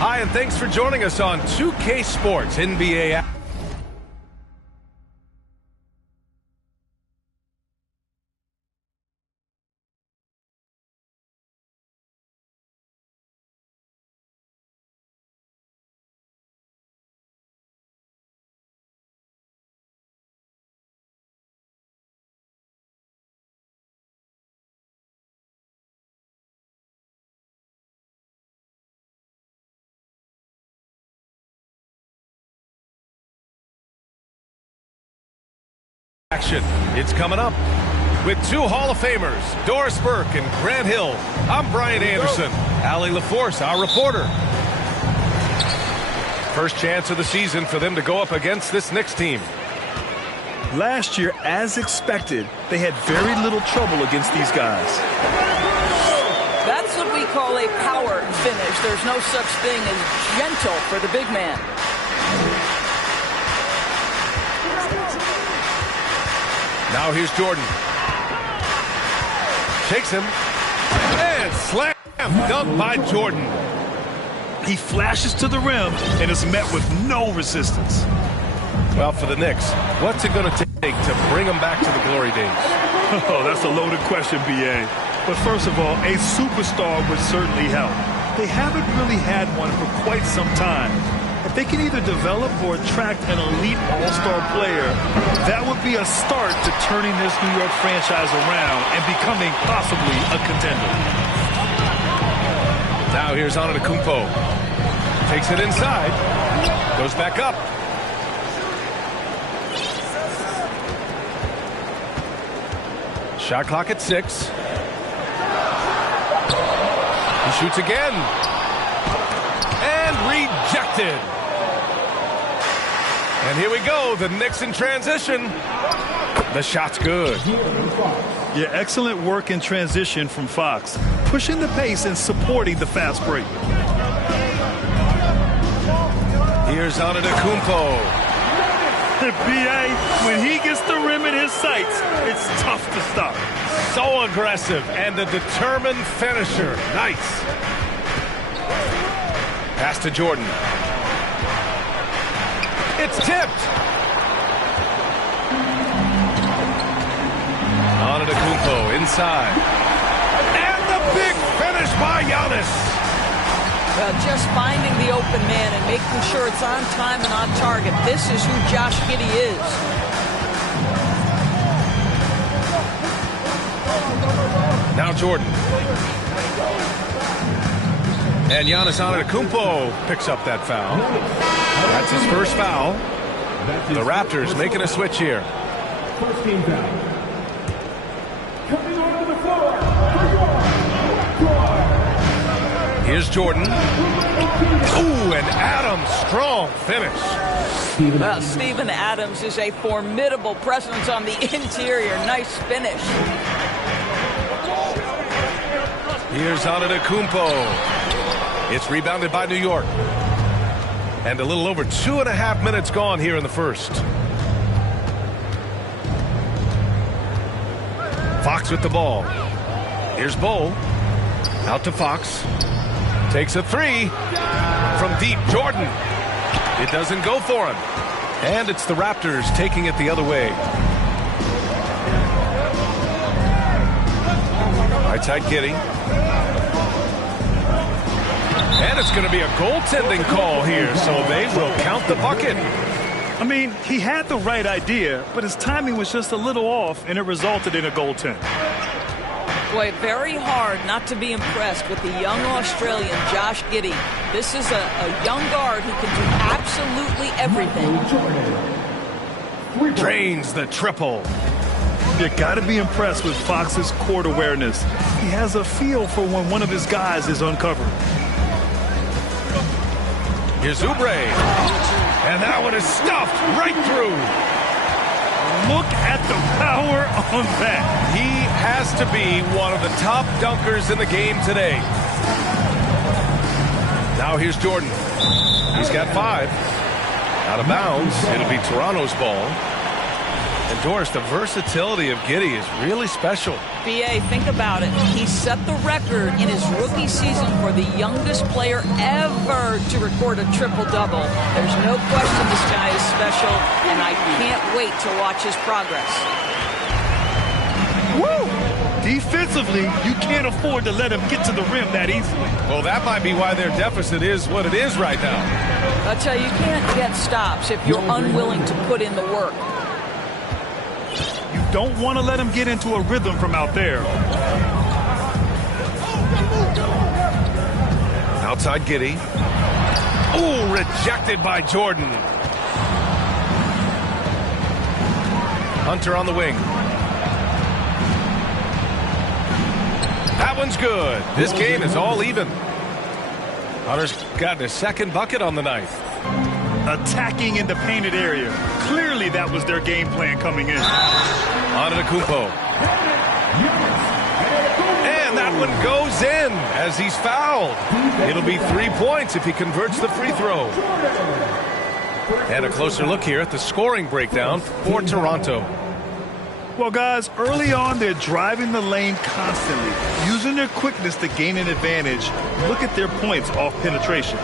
Hi, and thanks for joining us on 2K Sports NBA. Action. It's coming up with two Hall of Famers, Doris Burke and Grant Hill. I'm Brian Anderson. Allie LaForce, our reporter. First chance of the season for them to go up against this Knicks team. Last year, as expected, they had very little trouble against these guys. That's what we call a power finish. There's no such thing as gentle for the big man. Now here's Jordan. Takes him. And slam dunk by Jordan. He flashes to the rim and is met with no resistance. Well, for the Knicks, what's it going to take to bring them back to the glory days? Oh, that's a loaded question, B.A. But first of all, a superstar would certainly help. They haven't really had one for quite some time. If they can either develop or attract an elite all-star player, that would be a start to turning this New York franchise around and becoming possibly a contender. Now here's Antetokounmpo. Takes it inside. Goes back up. Shot clock at 6. He shoots again. And rejected. And here we go, the Knicks in transition. The shot's good. Yeah, excellent work in transition from Fox, pushing the pace and supporting the fast break. Here's Antetokounmpo. B.A., when he gets the rim in his sights, it's tough to stop. So aggressive and a determined finisher. Nice. Pass to Jordan. It's tipped. Antetokounmpo inside. And the big finish by Giannis. Well, just finding the open man and making sure it's on time and on target. This is who Josh Giddey is. Now Jordan. And Giannis Antetokounmpo picks up that foul. That's his first foul. The Raptors making a switch here. First team foul. Coming onto the floor. Here's Jordan. Ooh, and Adams, strong finish. Well, Steven Adams is a formidable presence on the interior. Nice finish. Here's Antetokounmpo. It's rebounded by New York. And a little over 2.5 minutes gone here in the first. Fox with the ball. Here's Bull. Out to Fox. Takes a three. From deep, Jordan. It doesn't go for him. And it's the Raptors taking it the other way. Right side Giddey. And it's going to be a goaltending call here, so they will count the bucket. I mean, he had the right idea, but his timing was just a little off, and it resulted in a goaltend. Boy, very hard not to be impressed with the young Australian, Josh Giddey. This is a young guard who can do absolutely everything. Drains the triple. You got to be impressed with Fox's court awareness. He has a feel for when one of his guys is uncovered. Here's Oubre. And that one is stuffed right through. Look at the power on that. He has to be one of the top dunkers in the game today. Now here's Jordan. He's got 5. Out of bounds. It'll be Toronto's ball. And Doris, the versatility of Giddey is really special. B.A., think about it. He set the record in his rookie season for the youngest player ever to record a triple-double. There's no question this guy is special, and I can't wait to watch his progress. Woo! Defensively, you can't afford to let him get to the rim that easily. Well, that might be why their deficit is what it is right now. I'll tell you, you can't get stops if you're unwilling to put in the work. You don't want to let him get into a rhythm from out there. Outside Giddey. Ooh, rejected by Jordan. Hunter on the wing. That one's good. This game is all even. Hunter's gotten his second bucket on the night. Attacking in the painted area. Clearly that was their game plan coming in. Antetokounmpo. And that one goes in as he's fouled. It'll be 3 points if he converts the free throw. And a closer look here at the scoring breakdown for Toronto. Well, guys, early on, they're driving the lane constantly, using their quickness to gain an advantage. Look at their points off penetration.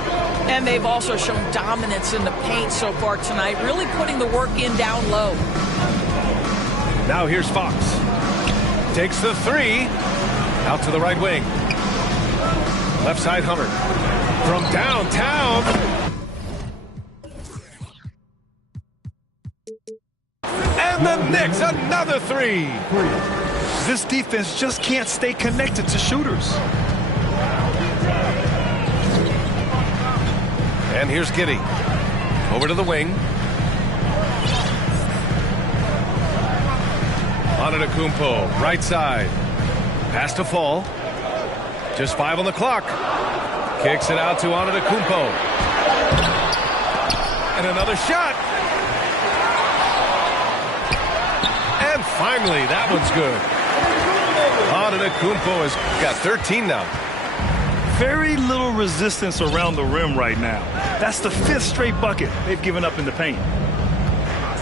And they've also shown dominance in the paint so far tonight, really putting the work in down low. Now here's Fox. Takes the three. Out to the right wing. Left side Hunter. From downtown. And the Knicks, another three. This defense just can't stay connected to shooters. And here's Giddey. Over to the wing. Antetokounmpo, right side. Pass to Fall. Just 5 on the clock. Kicks it out to Antetokounmpo. And another shot. And finally, that one's good. Antetokounmpo has got 13 now. Very little resistance around the rim right now. That's the 5th straight bucket they've given up in the paint.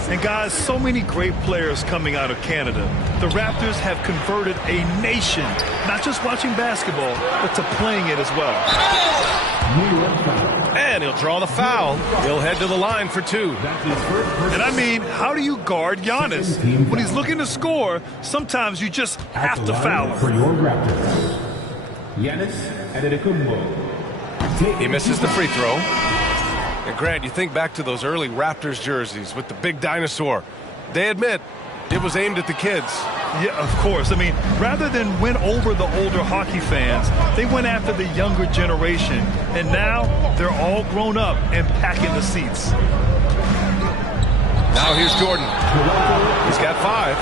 And guys, so many great players coming out of Canada. The Raptors have converted a nation, not just watching basketball, but to playing it as well. And he'll draw the foul. He'll head to the line for 2. And I mean, how do you guard Giannis? When he's looking to score, sometimes you just have to foul him. For your Raptors, Giannis Antetokounmpo. He misses the free throw. And Grant, you think back to those early Raptors jerseys with the big dinosaur. They admit it was aimed at the kids. Yeah, of course. I mean, rather than win over the older hockey fans, they went after the younger generation. And now they're all grown up and packing the seats. Now here's Jordan. He's got 5.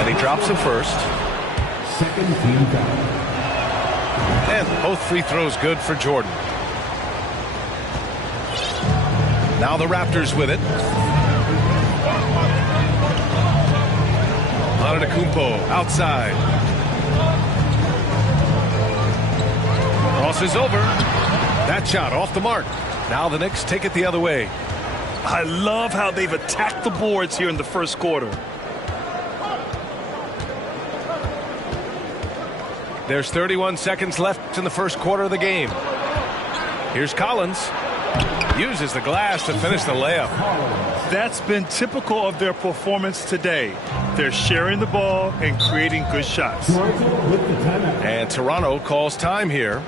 And he drops it first. Second team foul. And both free throws good for Jordan. Now the Raptors with it. Antetokounmpo outside. Crosses over. That shot off the mark. Now the Knicks take it the other way. I love how they've attacked the boards here in the first quarter. There's 31 seconds left in the first quarter of the game. Here's Collins. Uses the glass to finish the layup. That's been typical of their performance today. They're sharing the ball and creating good shots. And Toronto calls time here.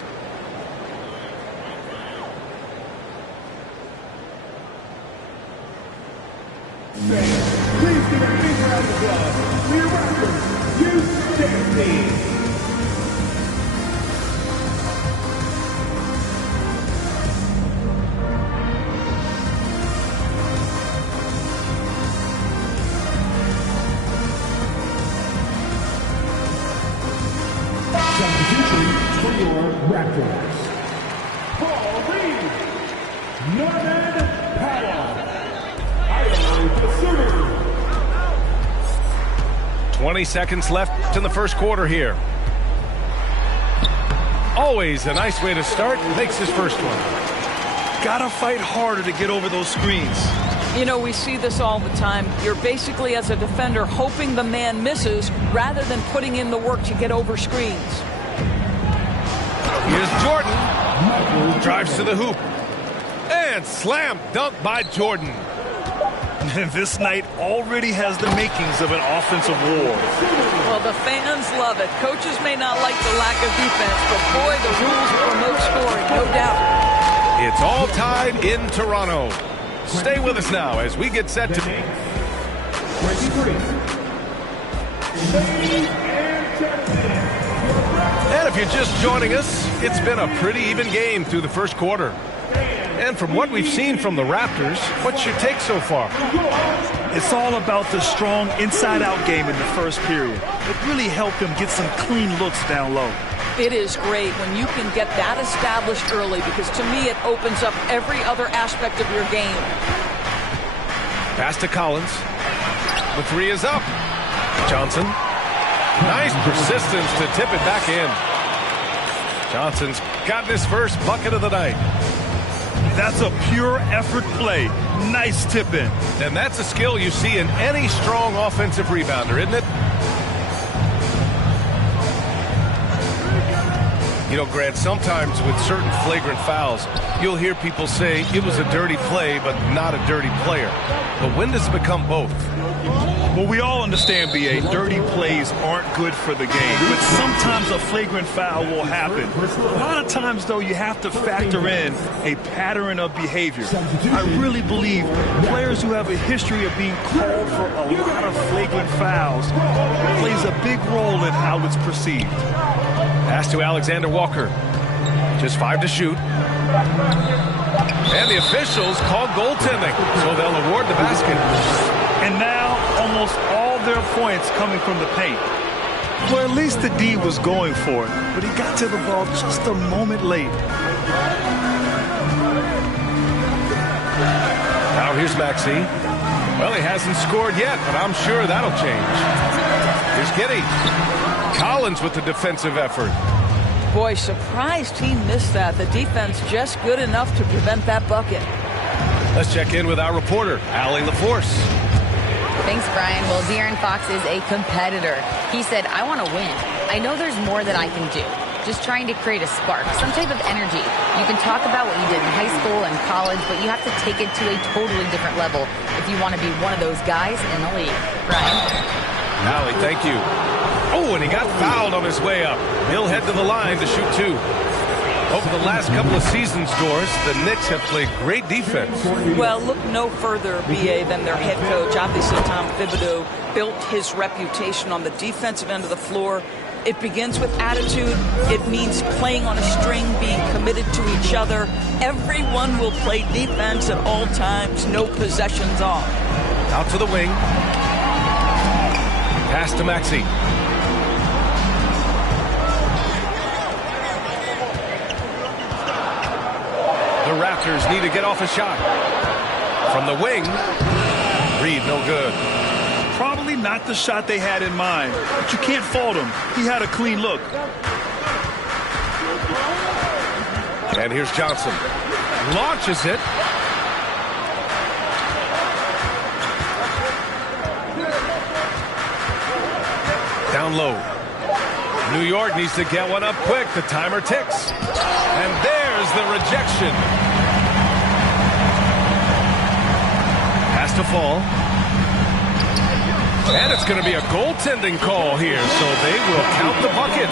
Please give a big round of applause for your Raptors, Houston team. Substitution for your Raptors. Paul Reed, Norman Powell, Idaho Pacific. 20 seconds left in the first quarter here. Always a nice way to start. Makes his first one. got to fight harder to get over those screens. You know, we see this all the time. You're basically, as a defender, hoping the man misses rather than putting in the work to get over screens. Here's Jordan. Drives to the hoop. And slam dunk by Jordan. And this night already has the makings of an offensive war. Well, the fans love it. Coaches may not like the lack of defense, but boy, the rules promote scoring, no doubt. It's all tied in Toronto. Stay with us now as we get set to... And if you're just joining us, it's been a pretty even game through the first quarter. And from what we've seen from the Raptors, what's your take so far? It's all about the strong inside-out game in the first period. It really helped them get some clean looks down low. It is great when you can get that established early because to me it opens up every other aspect of your game. Pass to Collins. The three is up. Johnson. Nice persistence to tip it back in. Johnson's gotten his first bucket of the night. That's a pure effort play. Nice tip in. And that's a skill you see in any strong offensive rebounder, isn't it? You know, Grant, sometimes with certain flagrant fouls, you'll hear people say it was a dirty play, but not a dirty player. But when does it become both? Well, we all understand, B.A., dirty plays aren't good for the game, but sometimes a flagrant foul will happen. A lot of times, though, you have to factor in a pattern of behavior. I really believe players who have a history of being called for a lot of flagrant fouls plays a big role in how it's perceived. Pass to Alexander Walker. Just 5 to shoot. And the officials call goaltending, so they'll award the basket. And now, almost all their points coming from the paint. Well, at least the D was going for it, but he got to the ball just a moment late. Now here's Maxey. Well, he hasn't scored yet, but I'm sure that'll change. Here's Giddey. Collins with the defensive effort. Boy, surprised he missed that. The defense just good enough to prevent that bucket. Let's check in with our reporter, Allie LaForce. Thanks, Brian. Well, De'Aaron Fox is a competitor. He said, I want to win. I know there's more that I can do. Just trying to create a spark, some type of energy. You can talk about what you did in high school and college, but you have to take it to a totally different level if you want to be one of those guys in the league. Brian? Allie, thank you. Oh, and he got fouled on his way up. He'll head to the line to shoot 2. Over the last couple of seasons, Doris, the Knicks have played great defense. Well, look no further, B.A., than their head coach. Obviously, Tom Thibodeau built his reputation on the defensive end of the floor. It begins with attitude. It means playing on a string, being committed to each other. Everyone will play defense at all times, no possessions off. Out to the wing. Pass to Maxey. The Raptors need to get off a shot. From the wing, Reed, no good. Probably not the shot they had in mind, but you can't fault him. He had a clean look. And here's Johnson. Launches it. Down low. New York needs to get one up quick. The timer ticks. And there's the rejection. Has to fall. And it's going to be a goaltending call here, so they will count the bucket.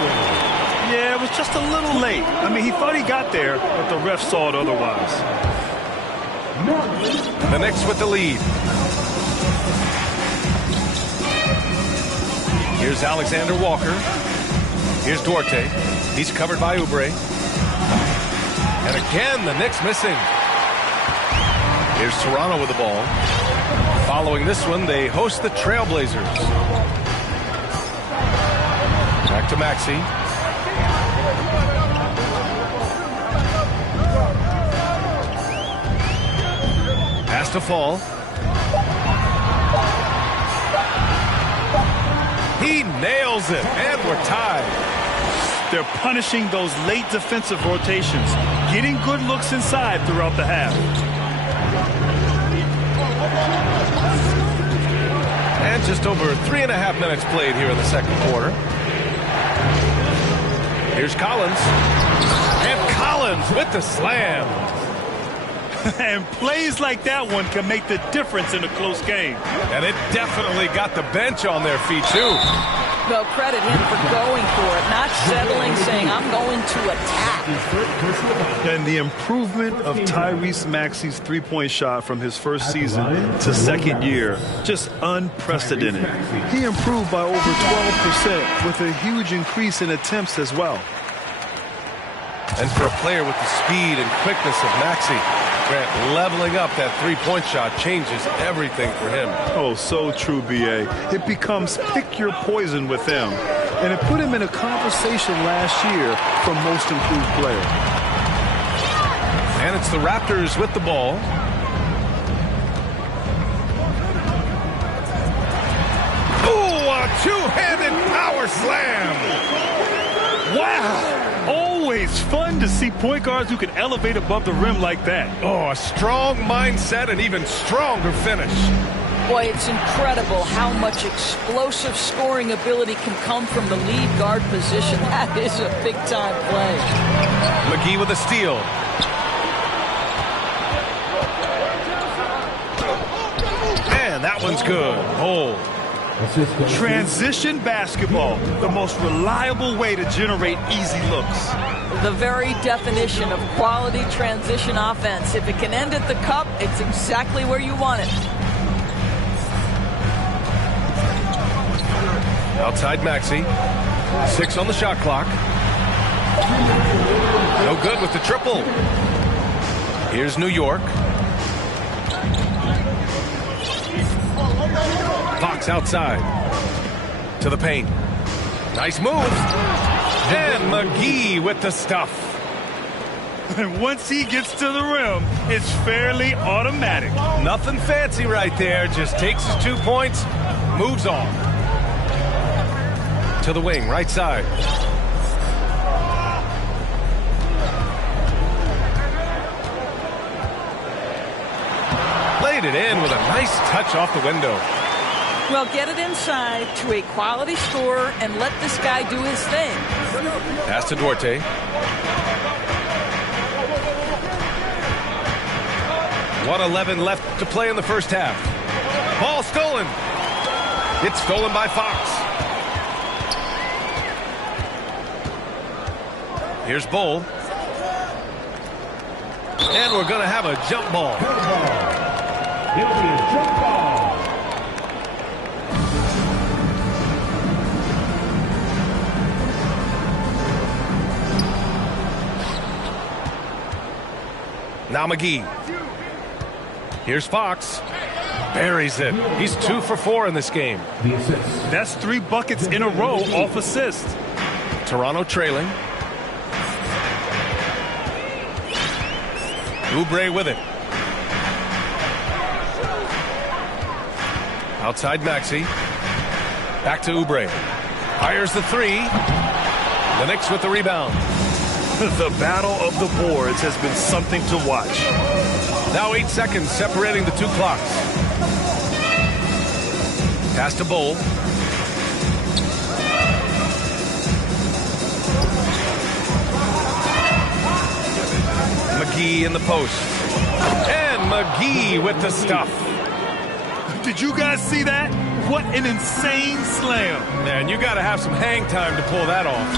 Yeah, it was just a little late. I mean, he thought he got there, but the ref saw it otherwise. The Knicks with the lead. Here's Alexander Walker. Here's Duarte. He's covered by Oubre. And again, the Knicks missing. Here's Toronto with the ball. Following this one, they host the Trailblazers. Back to Maxey. Pass to fall. He nails it, and we're tied. They're punishing those late defensive rotations, getting good looks inside throughout the half. And just over 3.5 minutes played here in the second quarter. Here's Collins. And Collins with the slam. And plays like that one can make the difference in a close game. And it definitely got the bench on their feet, too. Well, credit him for going for it, not settling, saying, I'm going to attack. And the improvement of Tyrese Maxey's three-point shot from his first season to second year, just unprecedented. He improved by over 12% with a huge increase in attempts as well. And for a player with the speed and quickness of Maxey, Grant, leveling up that three-point shot changes everything for him. Oh, so true, B.A. It becomes pick your poison with him. And it put him in a conversation last year for most improved player. And it's the Raptors with the ball. Ooh, a two-handed power slam. Wow. Always fun to see point guards who can elevate above the rim like that. Oh, a strong mindset and even stronger finish. Boy, it's incredible how much explosive scoring ability can come from the lead guard position. That is a big-time play. McGee with a steal. And that one's good. Hold. Transition basketball, the most reliable way to generate easy looks. The very definition of quality transition offense. If it can end at the cup, it's exactly where you want it. Outside Maxey. 6 on the shot clock. No good with the triple. Here's New York. Fox outside. To the paint. Nice move. And McGee with the stuff. And once he gets to the rim, it's fairly automatic. Nothing fancy right there. Just takes his 2 points, moves on. To the wing, right side. Played it in with a nice touch off the window. Well, get it inside to a quality scorer and let this guy do his thing. Pass to Duarte. .111 left to play in the first half. Ball stolen. It's stolen by Fox. Here's Bull. And we're going to have a jump ball. Jump ball. Now McGee. Here's Fox. Buries it. He's 2 for 4 in this game. That's 3 buckets in a row off assist. Toronto trailing. Oubre with it. Outside Maxey. Back to Oubre. Fires the 3. The Knicks with the rebound. The battle of the boards has been something to watch. Now 8 seconds separating the 2 clocks. Pass to Bull. McGee in the post. And McGee with the stuff. Did you guys see that? What an insane slam. Man, you got to have some hang time to pull that off.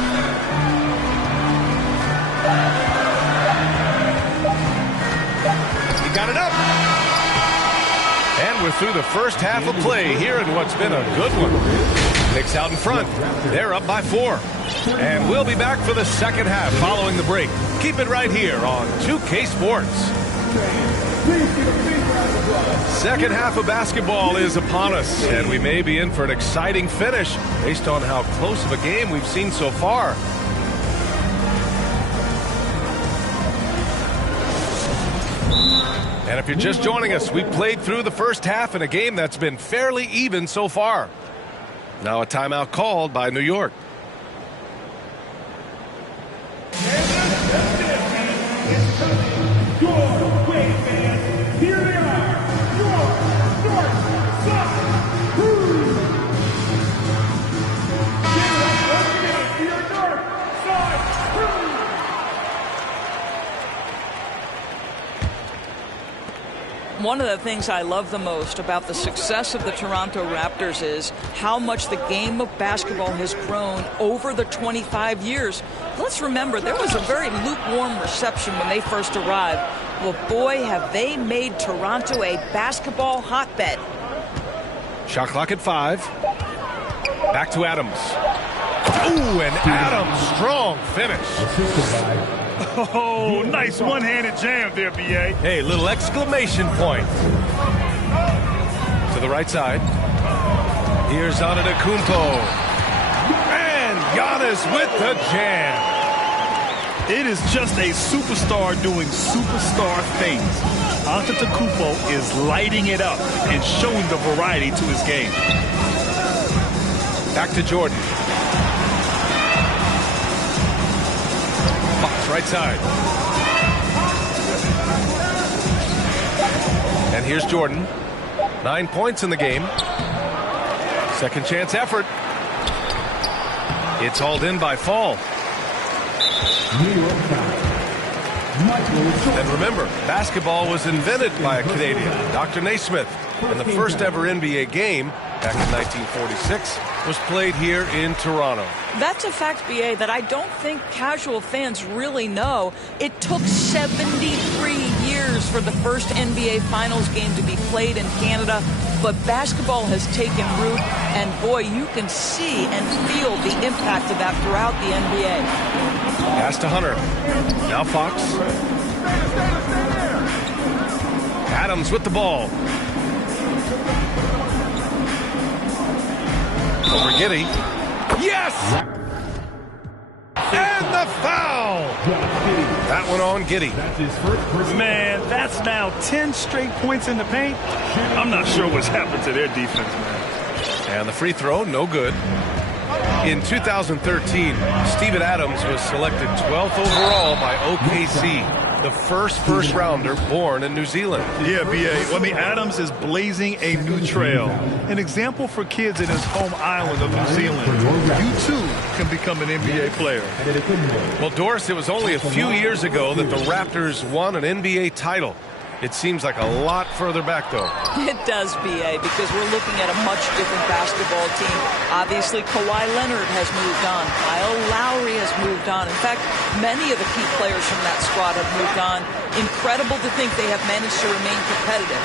He got it up. And we're through the first half of play here in what's been a good one. Knicks out in front. They're up by 4. And we'll be back for the second half following the break. Keep it right here on 2K Sports. Second half of basketball is upon us, and we may be in for an exciting finish based on how close of a game we've seen so far. And if you're just joining us, we played through the first half in a game that's been fairly even so far. Now a timeout called by New York. One of the things I love the most about the success of the Toronto Raptors is how much the game of basketball has grown over the 25 years. Let's remember, there was a very lukewarm reception when they first arrived. Well, boy, have they made Toronto a basketball hotbed. Shot clock at 5. Back to Adams. Ooh, and Adams, strong finish. Oh, nice one-handed jam there, B.A. Hey, little exclamation point. To the right side. Here's Antetokounmpo. And Giannis with the jam. It is just a superstar doing superstar things. Antetokounmpo is lighting it up and showing the variety to his game. Back to Jordan. Fox, right side. And here's Jordan. 9 points in the game. Second chance effort. It's hauled in by Fall. And remember, basketball was invented by a Canadian, Dr. Naismith, and the first ever NBA game back in 1946 was played here in Toronto. That's a fact, B.A., that I don't think casual fans really know. It took 73 years for the first NBA Finals game to be played in Canada, but basketball has taken root, and boy, you can see and feel the impact of that throughout the NBA. Pass to Hunter. Now Fox. Adams with the ball. Over Giddey. Yes! And the foul! That one on Giddey. Man, that's now 10 straight points in the paint. I'm not sure what's happened to their defense, man. And the free throw, no good. In 2013, Steven Adams was selected 12th overall by OKC, the first rounder born in New Zealand. Yeah, B.A. Well, I mean, Adams is blazing a new trail. An example for kids in his home island of New Zealand. You, too, can become an NBA player. Well, Doris, it was only a few years ago that the Raptors won an NBA title. It seems like a lot further back, though. It does, B.A., because we're looking at a much different basketball team. Obviously, Kawhi Leonard has moved on. Kyle Lowry has moved on. In fact, many of the key players from that squad have moved on. Incredible to think they have managed to remain competitive.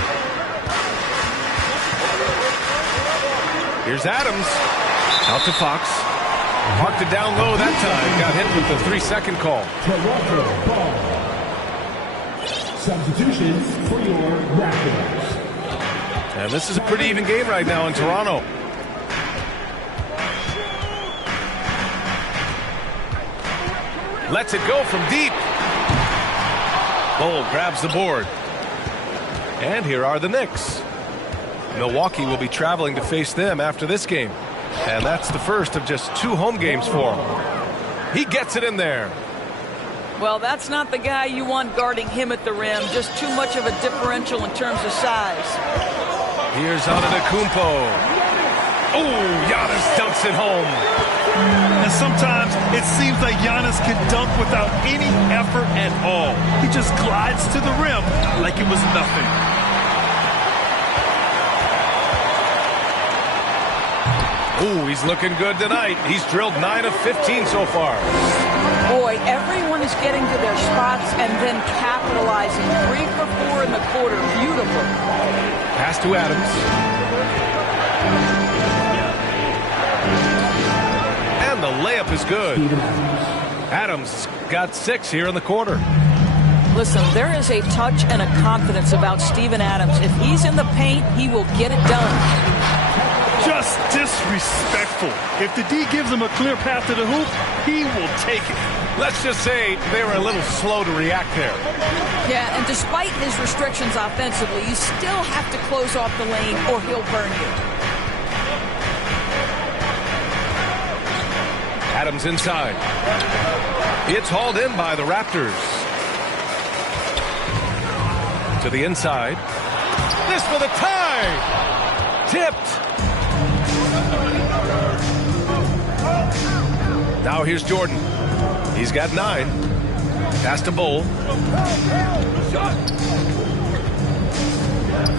Here's Adams. Out to Fox. Marked it down low that time. Got hit with the 3-second call. Substitution for your Raptors. And this is a pretty even game right now in Toronto. Lets it go from deep. Bol grabs the board. And here are the Knicks. Milwaukee will be traveling to face them after this game. And that's the first of just 2 home games for him. He gets it in there. Well, that's not the guy you want guarding him at the rim. Just too much of a differential in terms of size. Here's Antetokounmpo. Oh, Giannis dunks it home. And sometimes it seems like Giannis can dunk without any effort at all. He just glides to the rim like it was nothing. Ooh, he's looking good tonight. He's drilled 9 of 15 so far. Boy, everyone is getting to their spots and then capitalizing. 3 for 4 in the quarter. Beautiful. Pass to Adams. And the layup is good. Adams got 6 here in the quarter. Listen, there is a touch and a confidence about Steven Adams. If he's in the paint, he will get it done. Just disrespectful. If the D gives him a clear path to the hoop, he will take it. Let's just say they were a little slow to react there. Yeah, and despite his restrictions offensively, you still have to close off the lane or he'll burn you. Adams inside. It's hauled in by the Raptors. To the inside. This for the tie. Tipped. Now here's Jordan. He's got 9. Pass to Bol.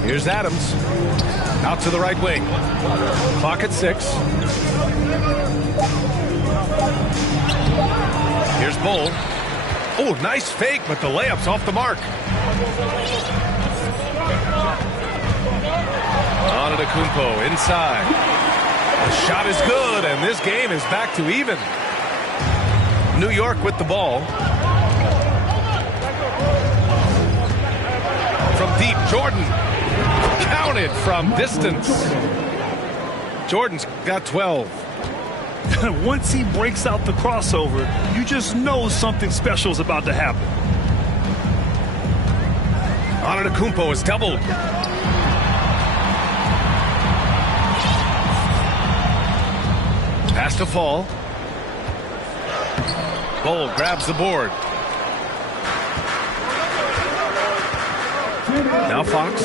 Here's Adams. Out to the right wing. Clock at 6. Here's Bull. Oh, nice fake, but the layup's off the mark. Antetokounmpo inside. The shot is good, and this game is back to even. New York with the ball. From deep, Jordan. Counted from distance. Jordan's got 12. Once he breaks out the crossover, you just know something special is about to happen. Antetokounmpo is doubled. Pass to Fall. Bull grabs the board. Now Fox.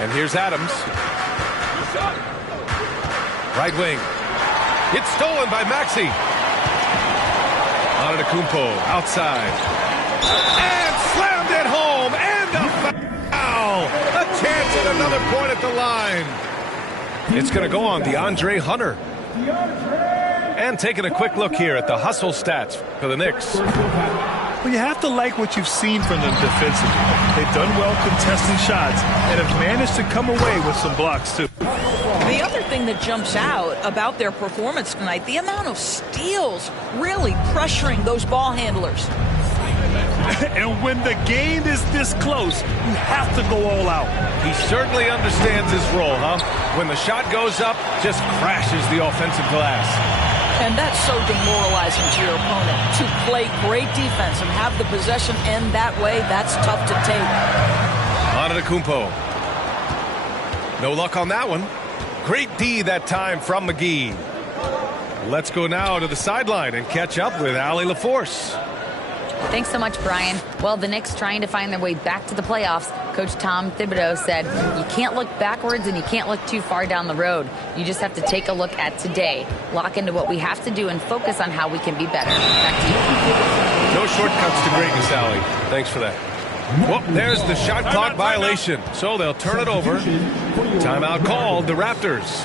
And here's Adams. Right wing. It's stolen by Maxey. Antetokounmpo outside. And slammed it home. And a foul. A chance at another point at the line. It's going to go on DeAndre Hunter. And taking a quick look here at the hustle stats for the Knicks. Well, you have to like what you've seen from them defensively. They've done well contesting shots and have managed to come away with some blocks, too. The other thing that jumps out about their performance tonight, the amount of steals really pressuring those ball handlers. And when the game is this close, you have to go all out. He certainly understands his role, huh? When the shot goes up, just crashes the offensive glass. And that's so demoralizing to your opponent. To play great defense and have the possession end that way, that's tough to take. Antetokounmpo. No luck on that one. Great D that time from McGee. Let's go now to the sideline and catch up with Allie LaForce. Thanks so much, Brian. Well, the Knicks trying to find their way back to the playoffs. Coach Tom Thibodeau said, you can't look backwards and you can't look too far down the road. You just have to take a look at today, lock into what we have to do, and focus on how we can be better. Back to you. No shortcuts to greatness, Allie. Thanks for that. Well, there's the shot clock violation. So they'll turn it over. Timeout called the Raptors.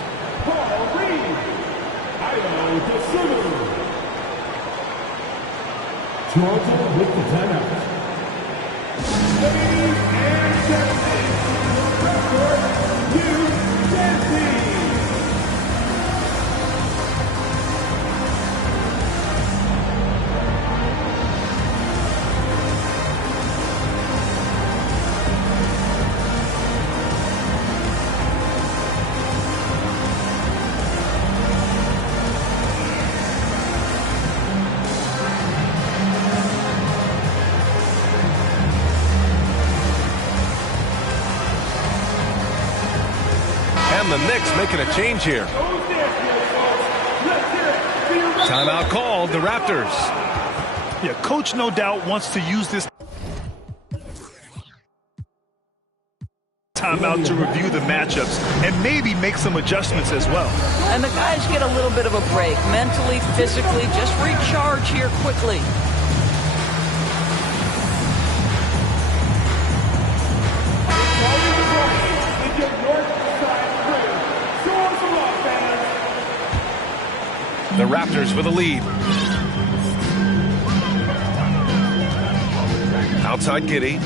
Toronto with the timeout. Ladies and gentlemen, record you dancing. The Knicks making a change here. Timeout called the Raptors. Yeah, coach no doubt wants to use this timeout to review the matchups and maybe make some adjustments as well. And the guys get a little bit of a break, mentally, physically, just recharge here quickly. The Raptors with a lead. Outside Giddey.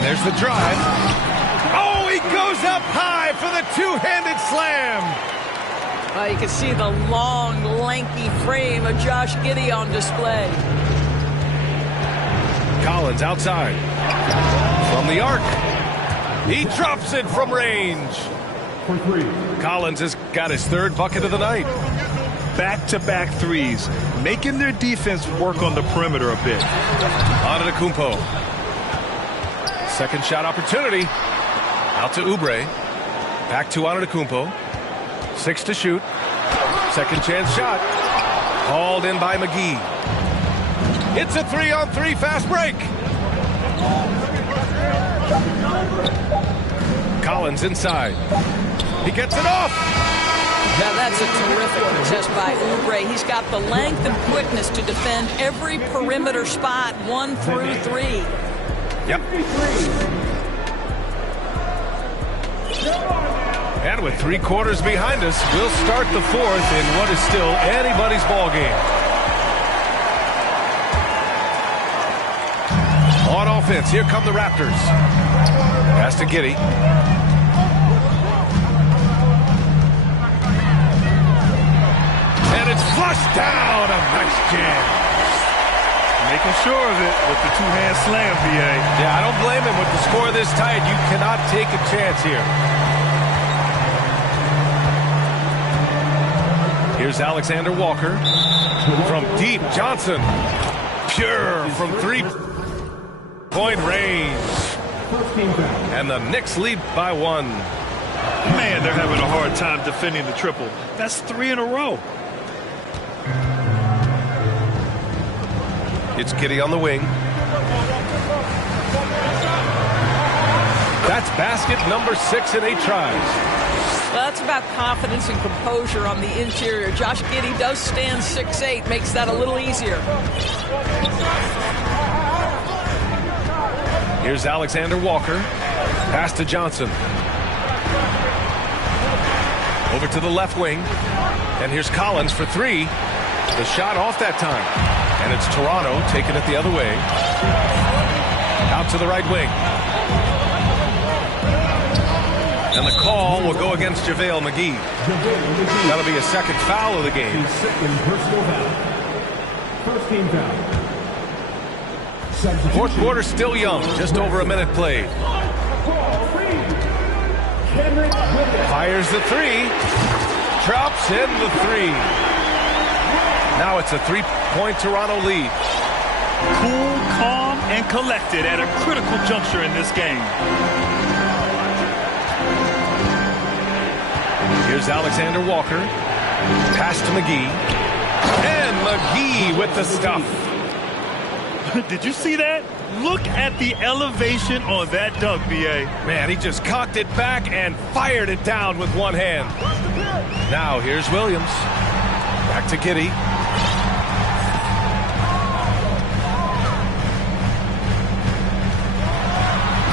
There's the drive. Oh, he goes up high for the two-handed slam. You can see the long, lanky frame of Josh Giddey on display. Collins outside. From the arc. He drops it from range. For three. Collins has got his third bucket of the night. Back-to-back threes, making their defense work on the perimeter a bit. Antetokounmpo. Second shot opportunity. Out to Oubre. Back to Antetokounmpo. 6 to shoot. Second chance shot. Called in by McGee. It's a 3-on-3 fast break. Collins inside. He gets it off. Now that's a terrific contest by Oubre. He's got the length and quickness to defend every perimeter spot, 1 through 3. Yep. And with 3 quarters behind us, we'll start the 4th in what is still anybody's ball game. On offense, here come the Raptors. Pass to Giddey. And it's flushed down. A nice jam. Making sure of it with the two-hand slam, B.A. Yeah, I don't blame him. With the score this tight, you cannot take a chance here. Here's Alexander Walker. From deep, Johnson. Pure from 3-point range. And the Knicks lead by 1. Man, they're having a hard time defending the triple. That's 3 in a row. It's Giddey on the wing. That's basket number 6 in 8 tries. Well, that's about confidence and composure on the interior. Josh Giddey does stand 6'8", makes that a little easier. Here's Alexander Walker. Pass to Johnson. Over to the left wing. And here's Collins for 3. The shot off that time. And it's Toronto taking it the other way. Out to the right wing. And the call will go against JaVale McGee. That'll be a second foul of the game. Second personal foul. First team foul. 4th quarter still young. Just over a minute played. Fires the 3. Drops in the 3. Now it's a 3-point Toronto lead. Cool, calm, and collected at a critical juncture in this game. Here's Alexander Walker. Pass to McGee. And McGee with the stuff. Did you see that? Look at the elevation on that dunk, B.A. Man, he just cocked it back and fired it down with one hand. Now here's Williams. Back to Giddey.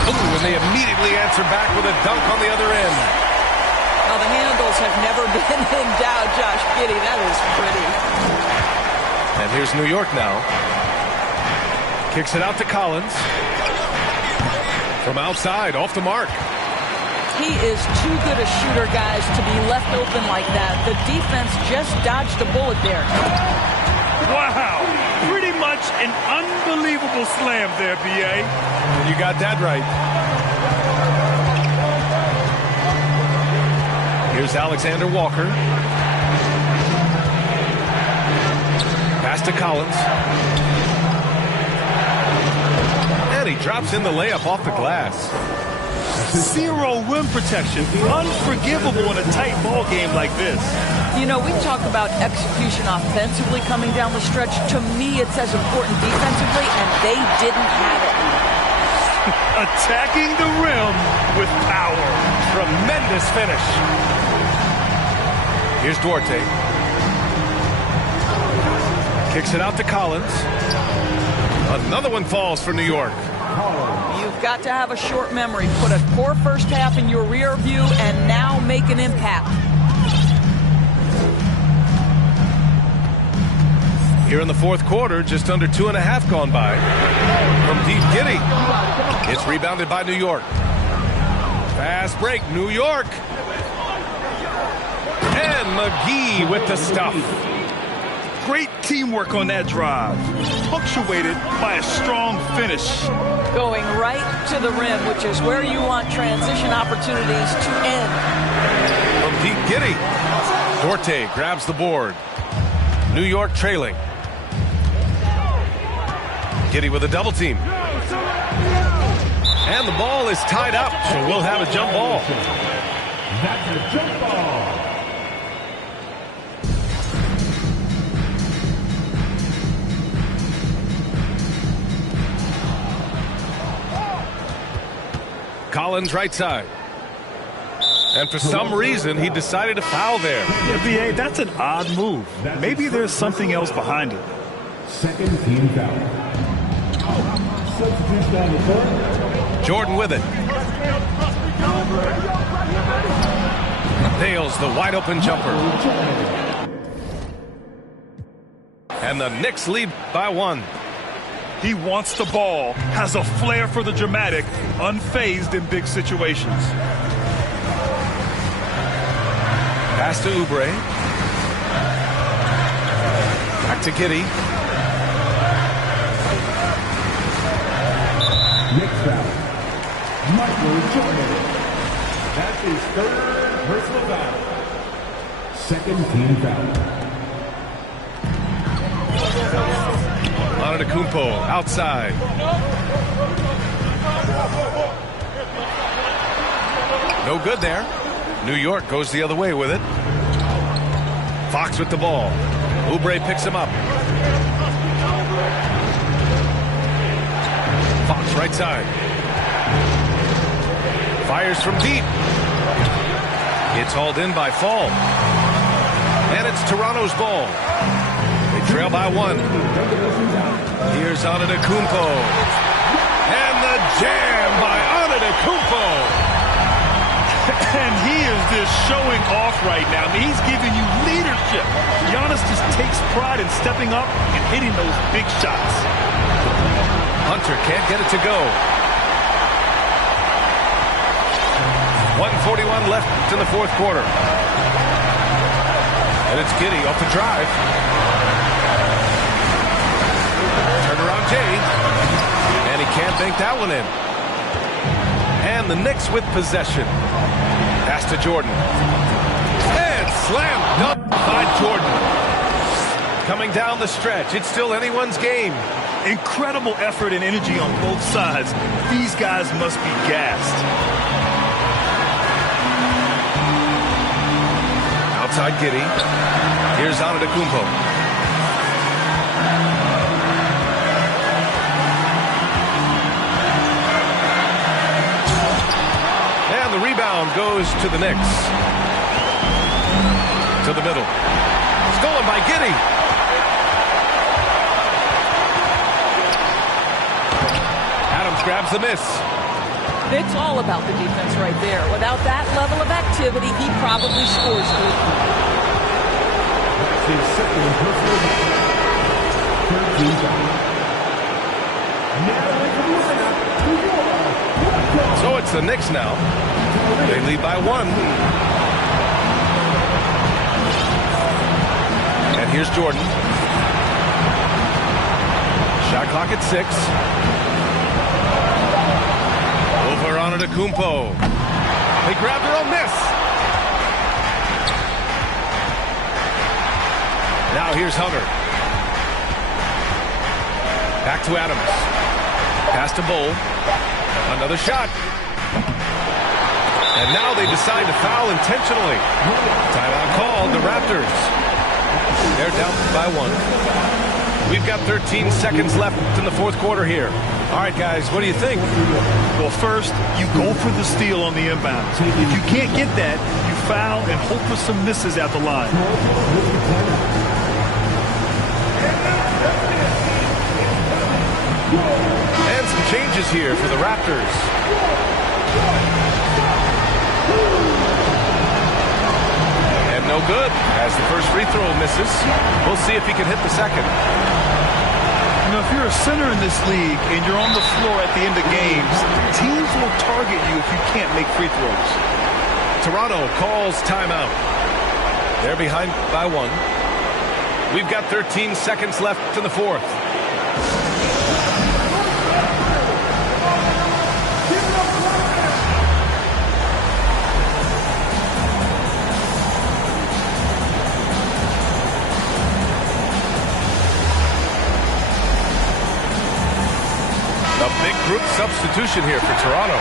Ooh, and they immediately answer back with a dunk on the other end. Now, the handles have never been in doubt, Josh Giddey. That is pretty. And here's New York now. Kicks it out to Collins. From outside, off the mark. He is too good a shooter, guys, to be left open like that. The defense just dodged a bullet there. Wow. Pretty much an unbelievable slam there, B.A. You got that right. Here's Alexander Walker. Pass to Collins. And he drops in the layup off the glass. Zero rim protection. Unforgivable in a tight ball game like this. You know, we talk about execution offensively coming down the stretch. To me, it's as important defensively, and they didn't have it. Attacking the rim with power. Tremendous finish. Here's Duarte. Kicks it out to Collins. Another one falls for New York. You've got to have a short memory. Put a poor first half in your rear view and now make an impact. Here in the 4th quarter, just under 2.5 gone by. From deep, Giddey. It's rebounded by New York. Fast break, New York. And McGee with the stuff. Great teamwork on that drive, punctuated by a strong finish. Going right to the rim, which is where you want transition opportunities to end. From deep, Giddey. Duarte grabs the board. New York trailing. Giddey with a double team. And the ball is tied up, so we'll have a jump ball. That's a jump ball. Collins right side. And for some reason, he decided to foul there. Yeah, B.A., that's an odd move. Maybe there's something else behind it. Second team foul. Substitution on the court. Jordan with it. Nails the wide open jumper. And the Knicks lead by 1. He wants the ball, has a flair for the dramatic, unfazed in big situations. Pass to Oubre. Back to Giddey. Next foul. Michael Jordan. That's his 3rd personal foul. 2nd team foul. Antetokounmpo outside. No good there. New York goes the other way with it. Fox with the ball. Oubre picks him up. Fox right side. Fires from deep. It's hauled in by Fall. And it's Toronto's ball. They trail by 1. Here's Antetokounmpo. And the jam by Antetokounmpo. And he is just showing off right now. I mean, he's giving you leadership. Giannis just takes pride in stepping up and hitting those big shots. Hunter can't get it to go. 1:41 left in the 4th quarter. And it's Giddey off the drive. Turnaround Jay. And he can't bank that one in. And the Knicks with possession. Pass to Jordan. And slam dunk by Jordan. Coming down the stretch. It's still anyone's game. Incredible effort and energy on both sides. These guys must be gassed. Outside Giddey. Here's Antetokounmpo. And the rebound goes to the Knicks. To the middle. Stolen by Giddey. Adams grabs the miss. It's all about the defense right there. Without that level of activity, he probably scores. That's his 2nd personal foul. 3rd team foul. So it's the Knicks now. They lead by 1. And here's Jordan. Shot clock at 6. Over Antetokounmpo. They grab their own miss. Now here's Hunter. Back to Adams. Pass to Bull. Another shot. And now they decide to foul intentionally. Timeout called. The Raptors. They're down by 1. We've got 13 seconds left in the 4th quarter here. All right, guys, what do you think? Well, first, you go for the steal on the inbound. If you can't get that, you foul and hope for some misses at the line. And some changes here for the Raptors. And no good as the first free throw misses. We'll see if he can hit the second. You know, if you're a center in this league and you're on the floor at the end of games, teams will target you if you can't make free throws. Toronto calls timeout. They're behind by 1. We've got 13 seconds left in the 4th. A big group substitution here for Toronto.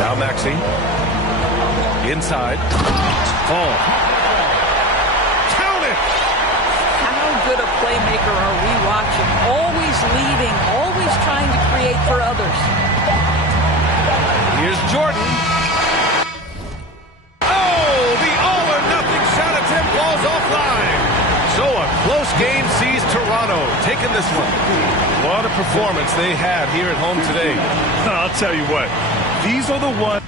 Now Maxey. Inside. Fall. Count it! How good a playmaker are we watching? Always leading, always trying to create for others. Here's Jordan. Oh, the all or win this one. What a performance they had here at home today. I'll tell you what, these are the ones.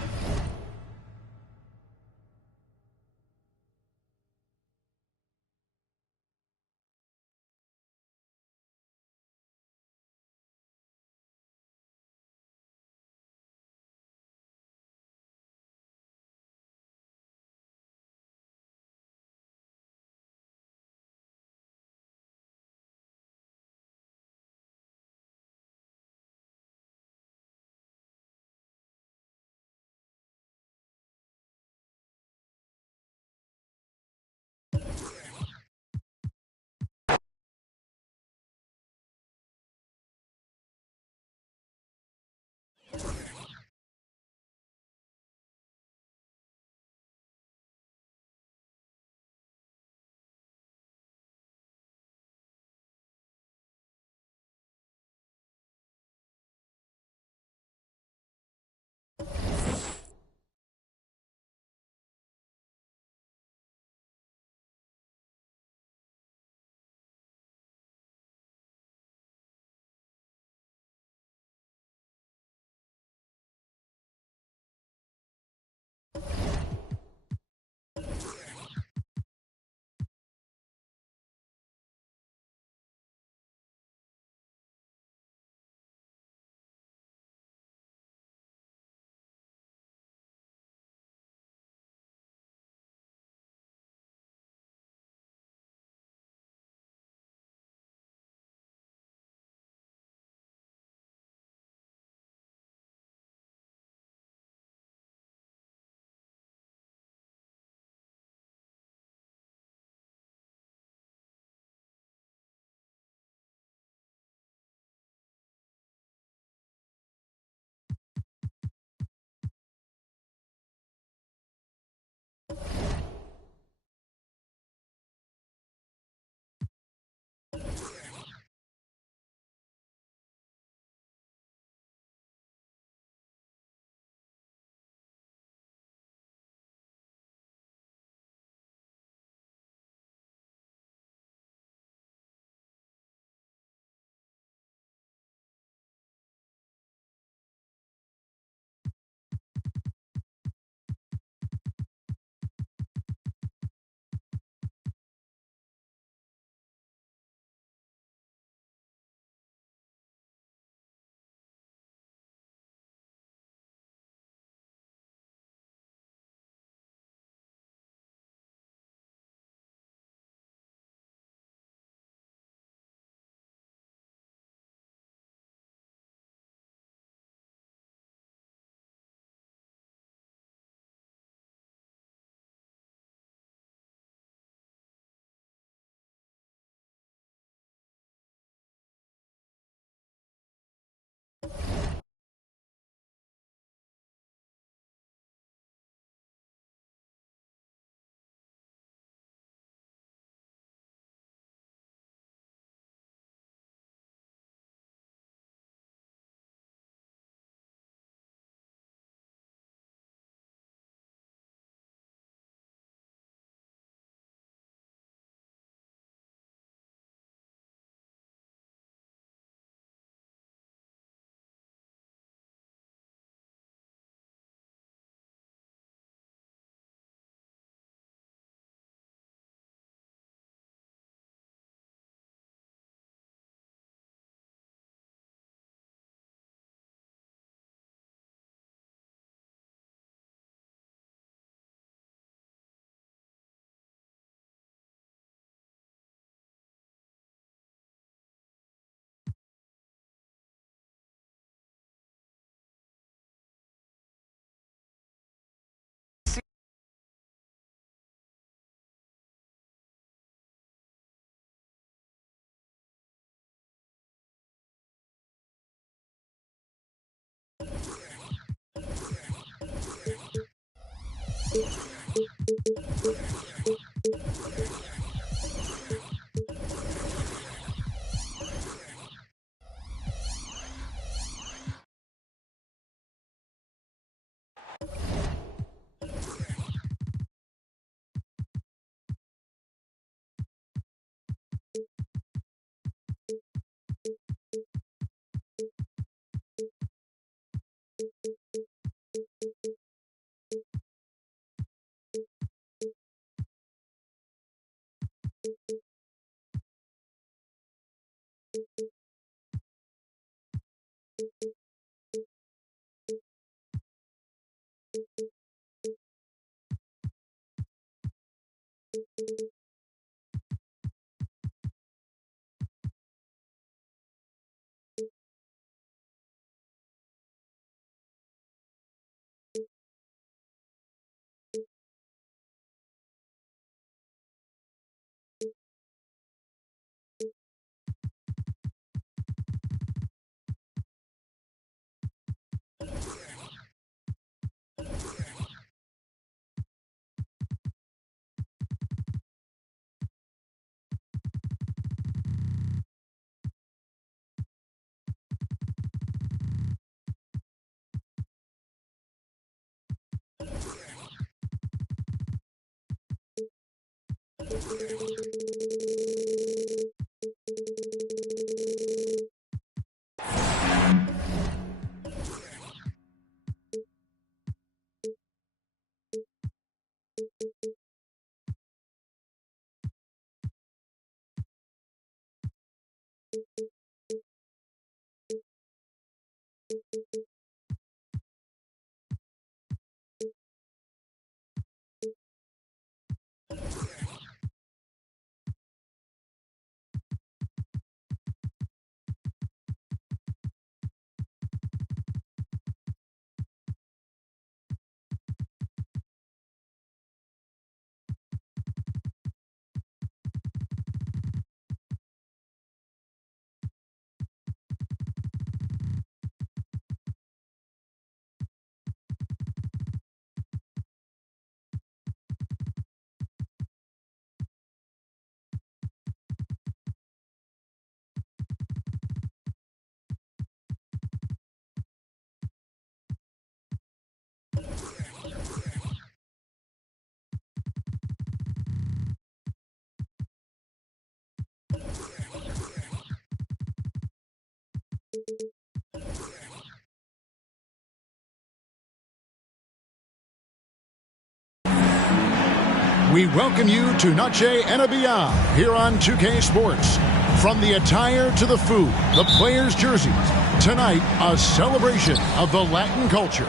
We welcome you to Noche and Beyond here on 2K Sports. From the attire to the food, the players' jerseys, tonight a celebration of the Latin culture.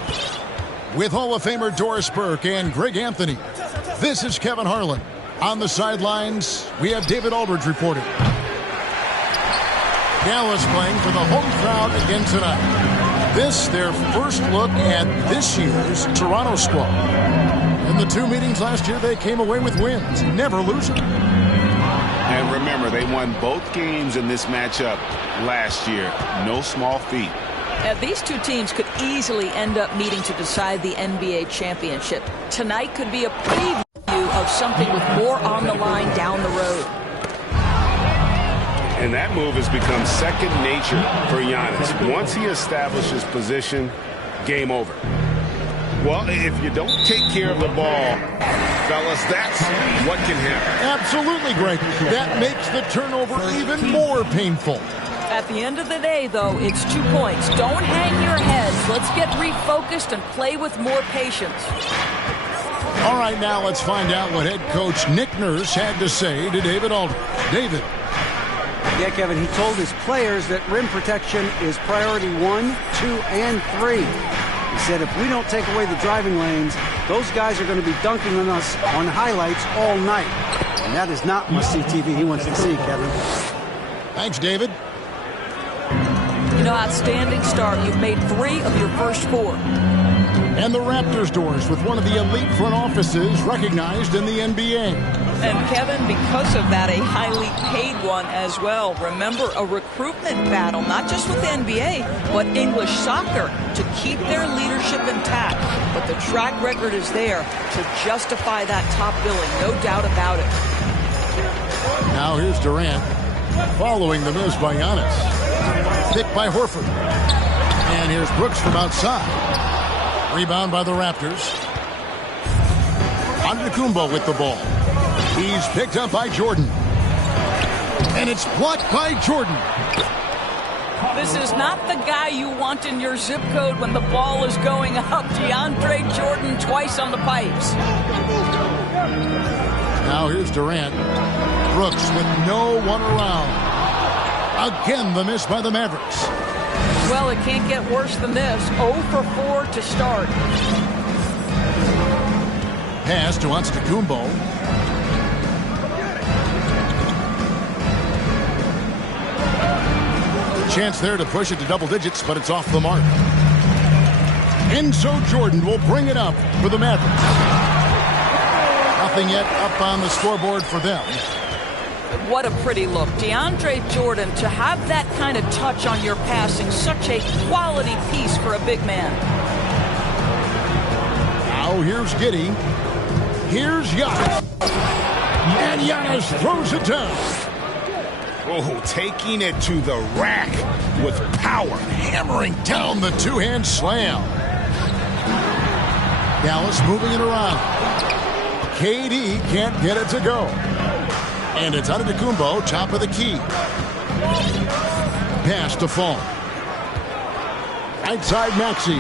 With Hall of Famer Doris Burke and Greg Anthony, this is Kevin Harlan. On the sidelines, we have David Aldridge reporting. Dallas playing for the home crowd again tonight. This, their first look at this year's Toronto squad. In the two meetings last year, they came away with wins, never losing. And remember, they won both games in this matchup last year. No small feat. These two teams could easily end up meeting to decide the NBA championship. Tonight could be a preview of something with more on the line down the road. And that move has become second nature for Giannis. Once he establishes position, game over. Well, if you don't take care of the ball, fellas, that's what can happen. Absolutely, Greg. That makes the turnover even more painful. At the end of the day, though, it's 2 points. Don't hang your heads. Let's get refocused and play with more patience. All right, now let's find out what head coach Nick Nurse had to say to David Aldridge. David. Yeah, Kevin, he told his players that rim protection is priority 1, 2, and 3. He said if we don't take away the driving lanes, those guys are going to be dunking on us on highlights all night. And that is not must-see TV he wants to see, Kevin. Thanks, David. You know, outstanding start. You've made 3 of your first 4. And the Raptors doors with one of the elite front offices recognized in the NBA. And Kevin, because of that, a highly paid one as well. Remember, a recruitment battle, not just with the NBA, but English soccer, to keep their leadership intact. But the track record is there to justify that top billing, no doubt about it. Now here's Durant, following the miss by Giannis. Picked by Horford. And here's Brooks from outside. Rebound by the Raptors. Antetokounmpo with the ball. He's picked up by Jordan. And it's blocked by Jordan. This is not the guy you want in your zip code when the ball is going up. DeAndre Jordan twice on the pipes. Now here's Durant. Brooks with no one around. Again, the miss by the Mavericks. Well, it can't get worse than this. 0 for 4 to start. Pass to Antetokounmpo. Chance there to push it to double digits, but it's off the mark. And so Jordan will bring it up for the Mavericks. Nothing yet up on the scoreboard for them. What a pretty look. DeAndre Jordan, to have that kind of touch on your passing, such a quality piece for a big man. Now here's Giddey. Here's Giannis. And Giannis throws it down. Oh, taking it to the rack with power. Hammering down the two-hand slam. Dallas moving it around. KD can't get it to go. And it's Antetokounmpo, top of the key. Pass to Fall. Outside Maxey.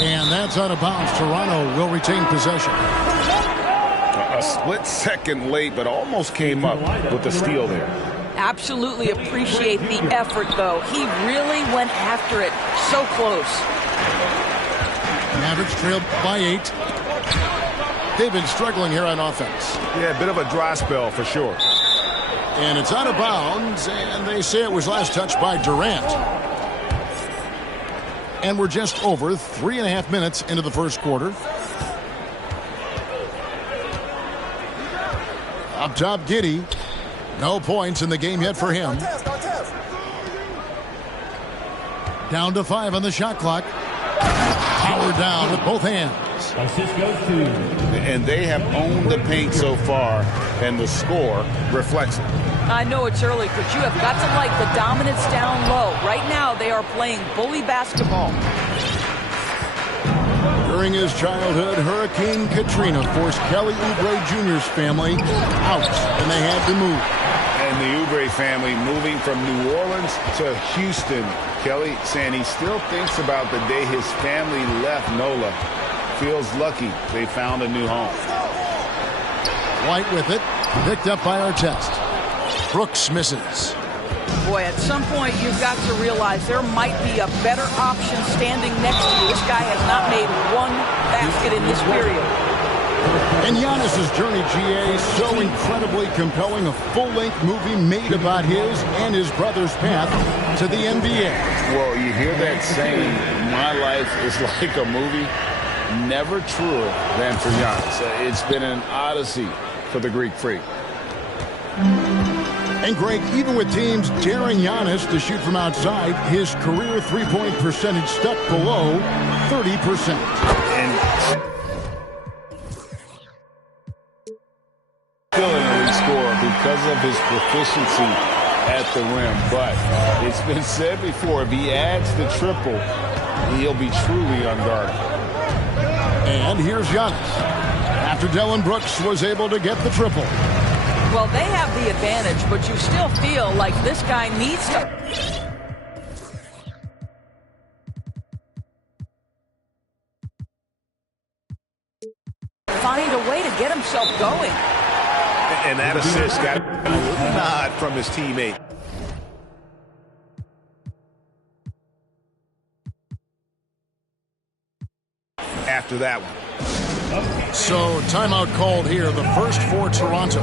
And that's out of bounds. Toronto will retain possession. A split second late, but almost came up with the steal there. Absolutely appreciate the effort, though. He really went after it. So close. Mavericks trailed by 8. They've been struggling here on offense. Yeah, a bit of a dry spell for sure. And it's out of bounds, and they say it was last touched by Durant. And we're just over 3.5 minutes into the first quarter. Up top, Giddey. No points in the game yet for him. Down to 5 on the shot clock. Power down with both hands. And they have owned the paint so far, and the score reflects it. I know it's early, but you have got to like the dominance down low. Right now, they are playing bully basketball. During his childhood, Hurricane Katrina forced Kelly Oubre Jr.'s family out, and they had to move. And the Oubre family moving from New Orleans to Houston. Kelly saying he still thinks about the day his family left NOLA. Feels lucky they found a new home. White with it, picked up by Artest. Brooks misses. Boy, at some point you've got to realize there might be a better option standing next to you. This guy has not made one basket in this period. And Giannis's journey, GA, so incredibly compelling. A full-length movie made about his and his brother's path to the NBA. Well, you hear that saying, my life is like a movie. Never truer than for Giannis. It's been an odyssey for the Greek Freak. And Greg, even with teams daring Giannis to shoot from outside, his career three-point percentage stuck below 30%. And still an elite scorer because of his proficiency at the rim. But it's been said before, if he adds the triple, he'll be truly unguarded. And here's Giannis. After Dillon Brooks was able to get the triple. Well, they have the advantage, but you still feel like this guy needs to find a way to get himself going. And that assist got a little nod from his teammate. After that one. So timeout called here, the first for Toronto.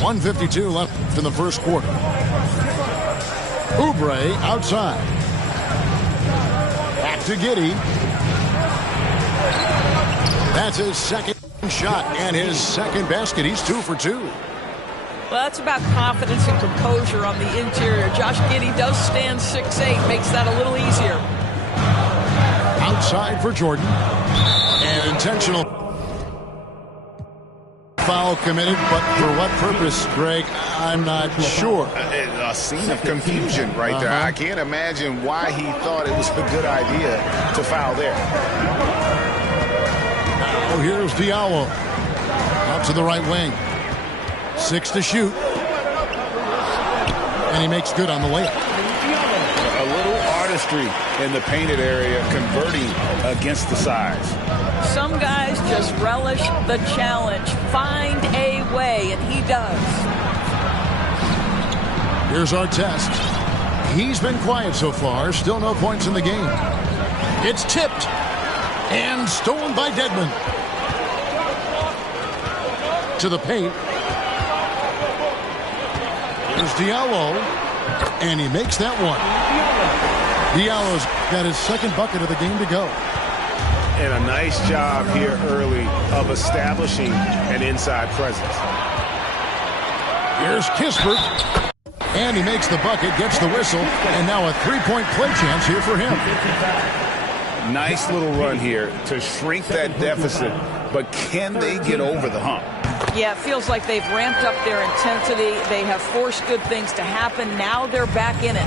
.152 left in the first quarter. Oubre outside. Back to Giddey. That's his second shot and his second basket. He's 2 for 2. Well, that's about confidence and composure on the interior. Josh Giddey does stand 6'8", makes that a little easier. Outside for Jordan. And intentional foul committed, but for what purpose, Greg? I'm not sure. A scene of confusion right there. I can't imagine why he thought it was a good idea to foul there. Now here's Diallo. Out to the right wing. 6 to shoot. And he makes good on the layup. A little artistry in the painted area, converting against the size. Some guys just relish the challenge. Find a way, and he does. Here's Artest. He's been quiet so far. Still no points in the game. It's tipped. And stolen by Dedmon. To the paint. Here's Diallo. And he makes that one. Diallo's got his second bucket of the game to go. And a nice job here early of establishing an inside presence. Here's Kispert. And he makes the bucket, gets the whistle, and now a three-point play chance here for him. Nice little run here to shrink that deficit, but can they get over the hump? Yeah, it feels like they've ramped up their intensity. They have forced good things to happen. Now they're back in it.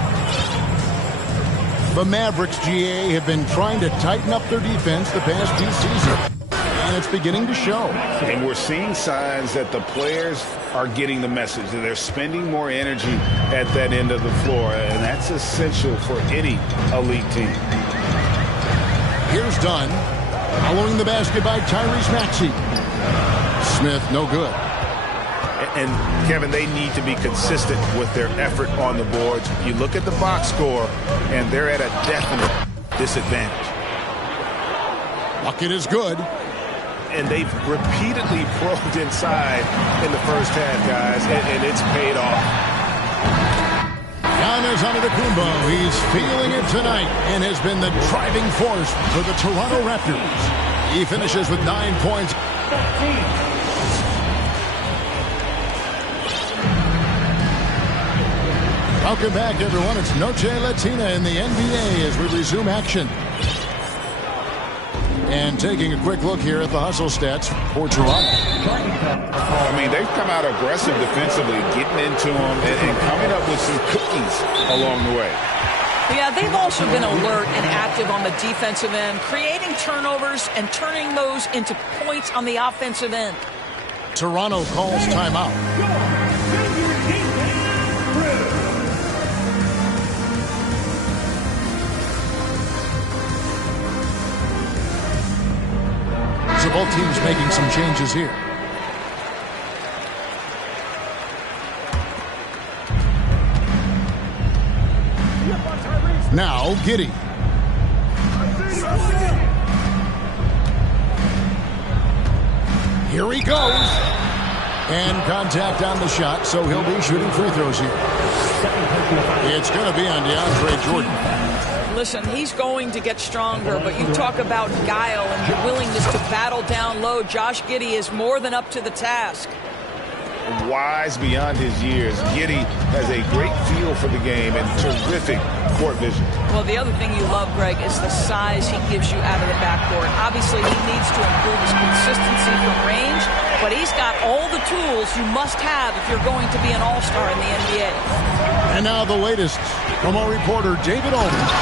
The Mavericks, GA, have been trying to tighten up their defense the past few seasons, and it's beginning to show. And we're seeing signs that the players are getting the message, that they're spending more energy at that end of the floor, and that's essential for any elite team. Here's Dunn. Following the basket by Tyrese Maxey. Smith, no good. And, Kevin, they need to be consistent with their effort on the boards. You look at the box score, and they're at a definite disadvantage. Bucket is good. And they've repeatedly probed inside in the first half, guys, and it's paid off. Giannis Antetokounmpo, he's feeling it tonight and has been the driving force for the Toronto Raptors. He finishes with 9 points. Welcome back, everyone. It's Noche Latina in the NBA as we resume action. And taking a quick look here at the hustle stats for Toronto. I mean, they've come out aggressive defensively, getting into them and coming up with some cookies along the way. Yeah, they've also been alert and active on the defensive end, creating turnovers and turning those into points on the offensive end. Toronto calls timeout. So both teams making some changes here. Now, Giddey. Here he goes. And contact on the shot, so he'll be shooting free throws here. It's going to be on DeAndre Jordan. Listen, he's going to get stronger, but you talk about guile and the willingness to battle down low. Josh Giddey is more than up to the task. Wise beyond his years, Giddey has a great feel for the game and terrific court vision. Well, the other thing you love, Greg, is the size he gives you out of the backcourt. Obviously, he needs to improve his consistency from range, but he's got all the tools you must have if you're going to be an all-star in the NBA. And now the latest from our reporter, David Aldridge.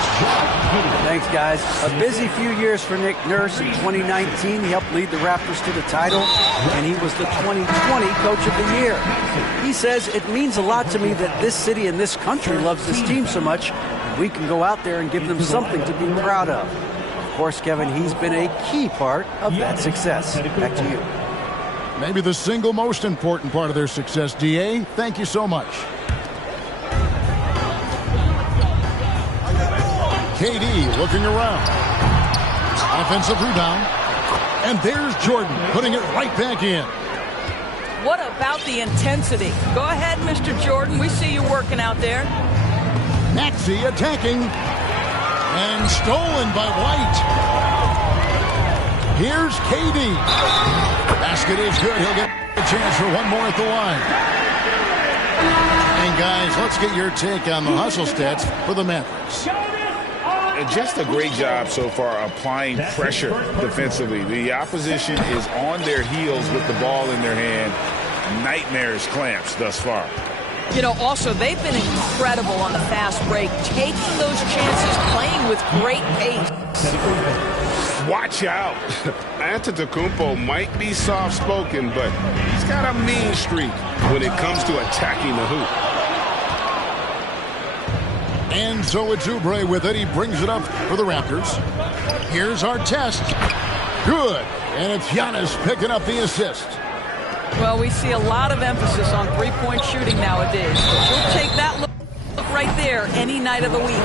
Thanks, guys. A busy few years for Nick Nurse. In 2019, he helped lead the Raptors to the title, and he was the 2020 Coach of the Year. He says, it means a lot to me that this city and this country loves this team so much. We can go out there and give them something to be proud of. Of course, Kevin, he's been a key part of that success. Back to you. Maybe the single most important part of their success, DA. Thank you so much. KD looking around. Offensive rebound. And there's Jordan putting it right back in. What about the intensity? Go ahead, Mr. Jordan. We see you working out there. Maxey attacking. And stolen by White. Here's KD. Basket is good. He'll get a chance for one more at the line. And guys, let's get your take on the hustle stats for the Mavericks. Just a great job so far applying pressure defensively. The opposition is on their heels with the ball in their hand. Nightmares clamps thus far. You know, also, they've been incredible on the fast break, taking those chances, playing with great pace. Watch out. Antetokounmpo might be soft-spoken, but he's got a mean streak when it comes to attacking the hoop. And so it's Oubre with it. He brings it up for the Raptors. Here's our test. Good. And it's Giannis picking up the assist. Well, we see a lot of emphasis on three-point shooting nowadays. We'll take that look right there any night of the week.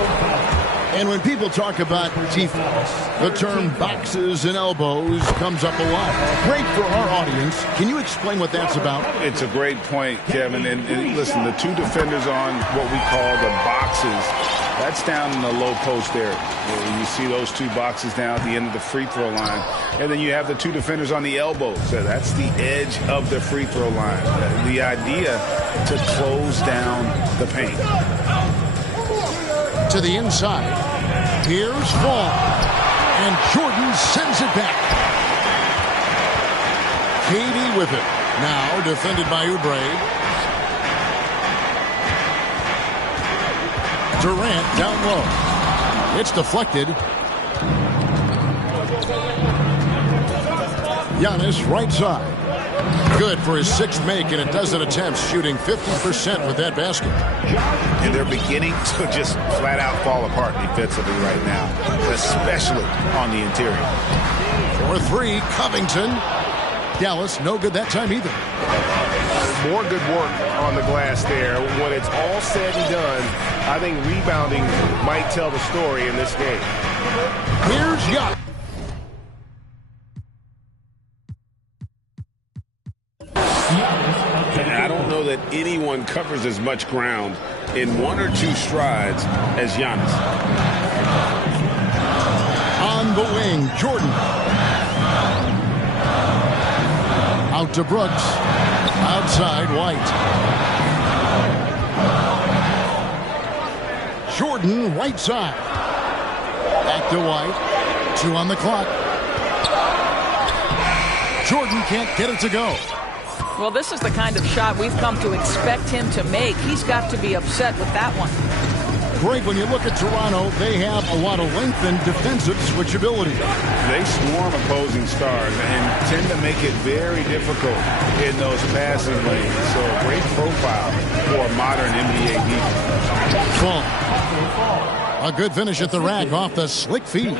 And when people talk about defense, the term boxes and elbows comes up a lot. Great for our audience. Can you explain what that's about? It's a great point, Kevin. And listen, the two defenders on what we call the boxes, that's down in the low post area. You see those two boxes down at the end of the free throw line. And then you have the two defenders on the elbows. So that's the edge of the free throw line. The idea to close down the paint. To the inside. Here's Fall. And Jordan sends it back. KD with it. Now defended by Oubre. Durant down low. It's deflected. Giannis right side. Good for his sixth make in a dozen attempts, shooting 50% with that basket. And they're beginning to just flat out fall apart defensively right now, especially on the interior. For three, Covington. Dallas, no good that time either. More good work on the glass there. When it's all said and done, I think rebounding might tell the story in this game. Here's Giannis. I don't know that anyone covers as much ground in one or two strides as Giannis. On the wing, Jordan. Out to Brooks. Outside, White. Jordan, right side. Back to White. 2 on the clock. Jordan can't get it to go. Well, this is the kind of shot we've come to expect him to make. He's got to be upset with that one. Greg, when you look at Toronto, they have a lot of length and defensive switchability. They swarm opposing stars and tend to make it very difficult in those passing lanes. So a great profile for a modern NBA defense. Fall. A good finish at the rack off the slick feed.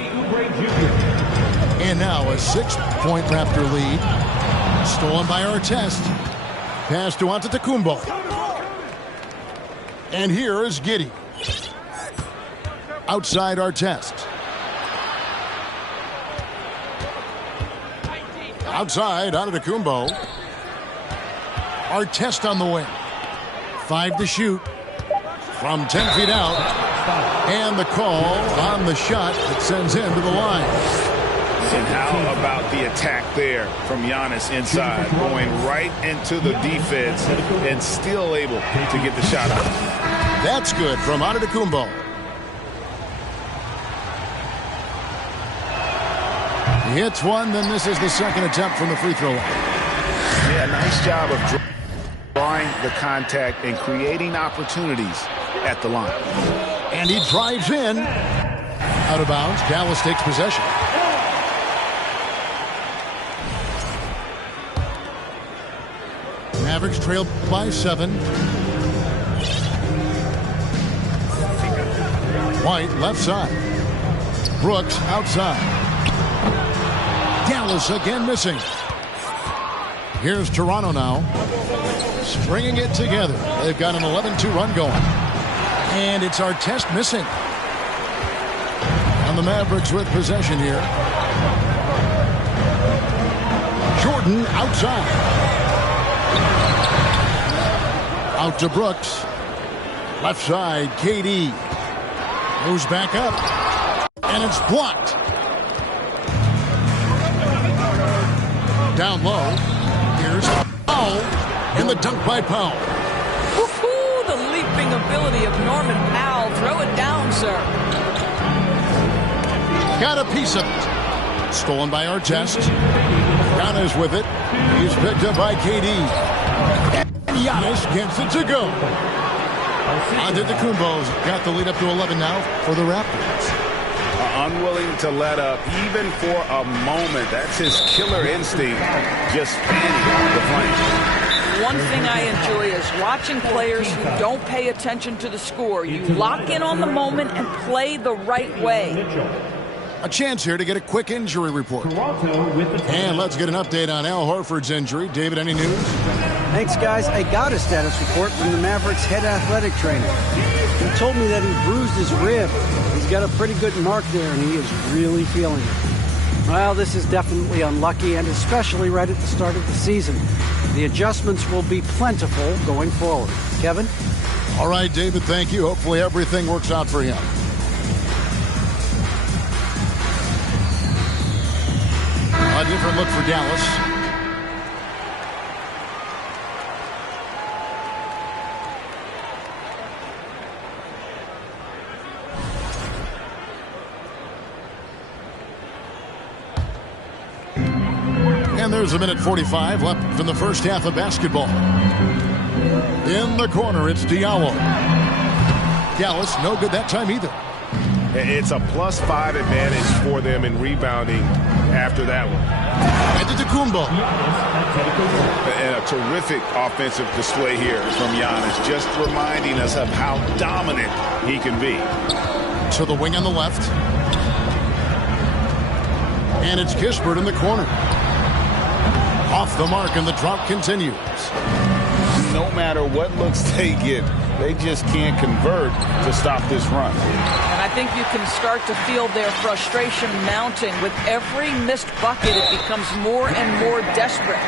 And now a 6-point Raptor lead. Stolen by Artest. Pass to Antetokounmpo. And here is Giddey. Outside Artest. Outside Antetokounmpo. Artest on the wing. 5 to shoot. From 10 feet out. And the call on the shot that sends him to the line. And how about the attack there from Giannis inside, going right into the defense and still able to get the shot out. That's good from Antetokounmpo. He hits one, then this is the second attempt from the free throw line. Yeah, nice job of drawing the contact and creating opportunities at the line. And he drives in. Out of bounds, Dallas takes possession. Mavericks trailed by 7. White left side. Brooks outside. Dallas again missing. Here's Toronto now. Stringing it together. They've got an 11-2 run going. And it's Artest missing. And the Mavericks with possession here. Jordan outside. Out to Brooks. Left side, KD. Moves back up. And it's blocked. Down low. Here's Powell. And the dunk by Powell. Woohoo! The leaping ability of Norman Powell. Throw it down, sir. Got a piece of it. Stolen by Artest. Giannis with it. He's picked up by KD. Giannis gets it to go. Antetokounmpo's got the lead up to 11 now for the Raptors. Unwilling to let up even for a moment. That's his killer instinct, just fanning the flame. One thing I enjoy is watching players who don't pay attention to the score. You lock in on the moment and play the right way. A chance here to get a quick injury report. And let's get an update on Al Horford's injury. David, any news? Thanks, guys. I got a status report from the Mavericks head athletic trainer. He told me that he bruised his rib. He's got a pretty good mark there, and he is really feeling it. Well, this is definitely unlucky, and especially right at the start of the season. The adjustments will be plentiful going forward. Kevin? All right, David, thank you. Hopefully everything works out for him. A different look for Dallas. And there's a minute 45 left in the first half of basketball. In the corner, it's Diallo. Gallus, no good that time either. It's a +5 advantage for them in rebounding after that one. Antetokounmpo. And a terrific offensive display here from Giannis, just reminding us of how dominant he can be. To the wing on the left. And it's Kispert in the corner. Off the mark, and the drought continues. No matter what looks they get, they just can't convert to stop this run. And I think you can start to feel their frustration mounting. With every missed bucket, it becomes more and more desperate.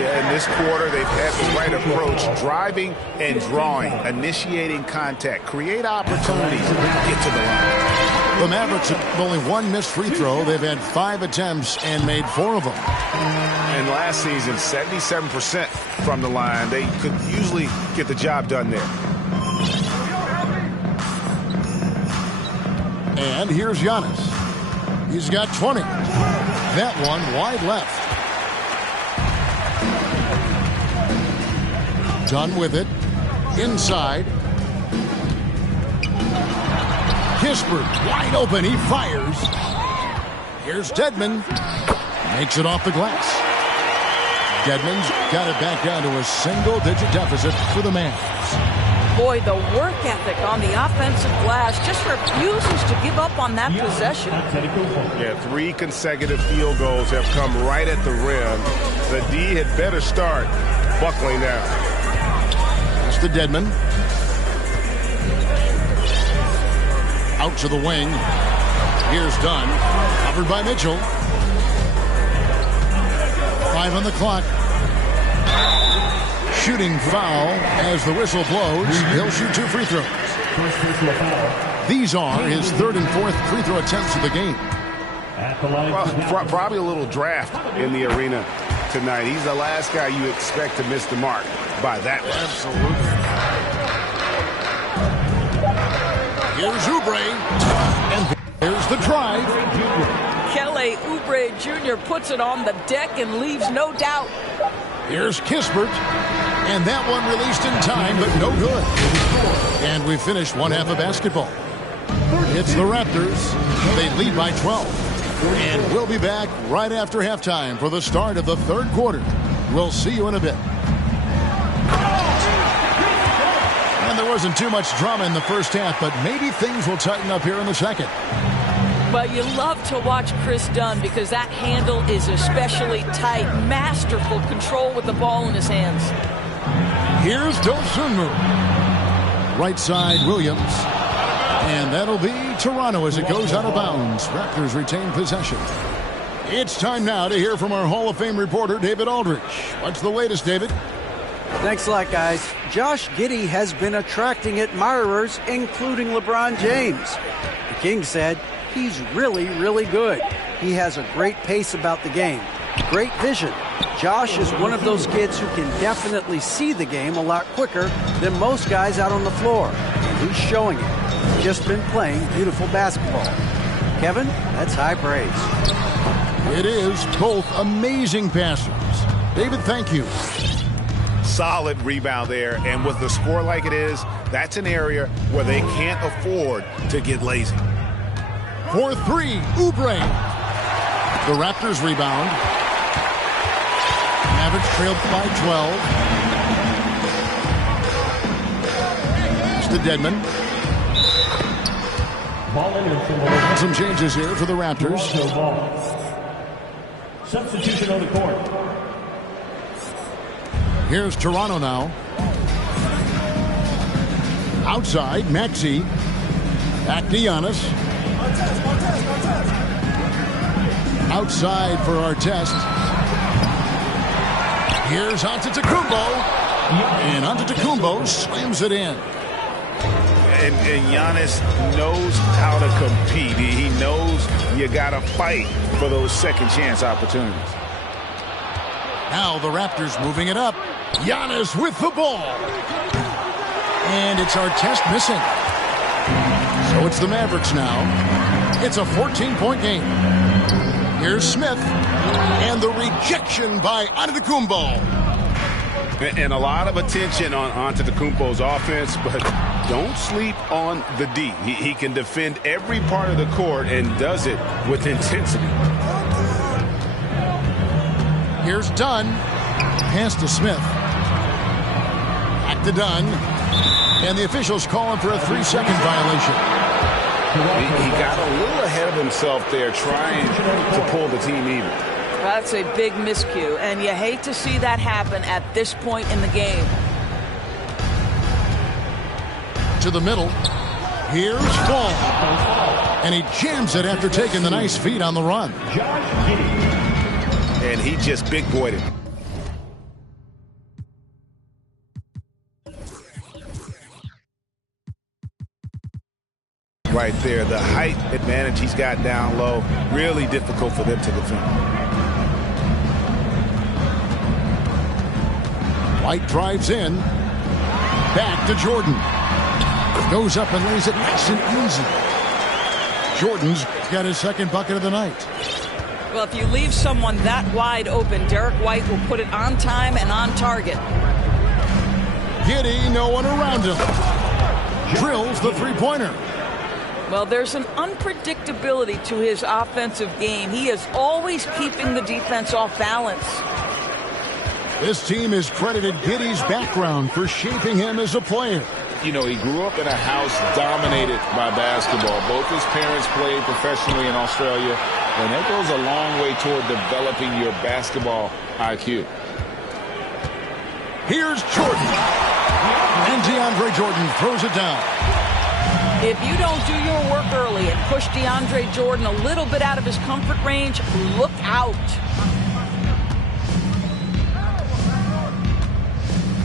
Yeah, in this quarter, they've had the right approach, driving and drawing, initiating contact, create opportunities, get to the line. The Mavericks have only one missed free throw. They've had 5 attempts and made 4 of them. And last season, 77% from the line. They could usually get the job done there. And here's Giannis. He's got 20. That one wide left. Done with it. Inside. Kispert wide open. He fires. Here's Dedmon. Makes it off the glass. Dedmon's got it back down to a single-digit deficit for the Mavs. Boy, the work ethic on the offensive glass just refuses to give up on that possession. Yeah, 3 consecutive field goals have come right at the rim. The D had better start buckling down. That's to Dedmon. Out to the wing. Here's Dunn. Covered by Mitchell. 5 on the clock. Shooting foul as the whistle blows. He'll shoot 2 free throws. These are his 3rd and 4th free throw attempts of the game. Well, probably a little draft in the arena tonight. He's the last guy you expect to miss the mark by that much. Absolutely. Here's Oubre. And there's the drive. Kelly Oubre Jr. puts it on the deck and leaves no doubt. Here's Kispert. And that one released in time, but no good. And we finished one half of basketball. It's the Raptors. They lead by 12. And we'll be back right after halftime for the start of the 3rd quarter. We'll see you in a bit. And there wasn't too much drama in the first half, but maybe things will tighten up here in the second. Well, you love to watch Chris Dunn because that handle is especially tight. Masterful control with the ball in his hands. Here's Dosunmu. Right side, Williams. And that'll be Toronto as it goes out of bounds. Raptors retain possession. It's time now to hear from our Hall of Fame reporter, David Aldridge. What's the latest, David? Thanks a lot, guys. Josh Giddey has been attracting admirers, including LeBron James. The King said he's really, really good. He has a great pace about the game. Great vision. Josh is one of those kids who can definitely see the game a lot quicker than most guys out on the floor. And he's showing it. Just been playing beautiful basketball. Kevin, that's high praise. It is. Both amazing passers. David, thank you. Solid rebound there, and with the score like it is, that's an area where they can't afford to get lazy. For 3, Oubre. The Raptors rebound. Mavericks trailed by 12. It's to Dedmon. Some changes here for the Raptors. Substitution on the court. Here's Toronto now. Outside, Maxey. Back to Giannis. Outside for Artest. Here's Antetokounmpo. And Antetokounmpo slams it in. And Giannis knows how to compete. He knows you got to fight for those second chance opportunities. Now the Raptors moving it up. Giannis with the ball. And it's Artest missing. So it's the Mavericks now. It's a 14-point game. Here's Smith. And the rejection by Antetokounmpo. And a lot of attention on Antetokounmpo's offense, but don't sleep on the D. He can defend every part of the court and does it with intensity. Here's Dunn. Pass to Smith. Back to Dunn. And the officials call him for a 3-second violation. He got a little ahead of himself there trying to pull the team even. That's a big miscue, and you hate to see that happen at this point in the game. To the middle. Here's Ball. And he jams it after taking the nice feed on the run. And he just big-boyed it. Right there, the height advantage he's got down low, really difficult for them to defend. White drives in. Back to Jordan. Goes up and lays it nice and easy. Jordan's got his second bucket of the night. Well, if you leave someone that wide open, Derek White will put it on time and on target. Giddey, no one around him. Drills the three-pointer. Well, there's an unpredictability to his offensive game. He is always keeping the defense off balance. This team has credited Giddey's background for shaping him as a player. You know, he grew up in a house dominated by basketball. Both his parents played professionally in Australia, and that goes a long way toward developing your basketball IQ. Here's Jordan. And DeAndre Jordan throws it down. If you don't do your work early and push DeAndre Jordan a little bit out of his comfort range, look out.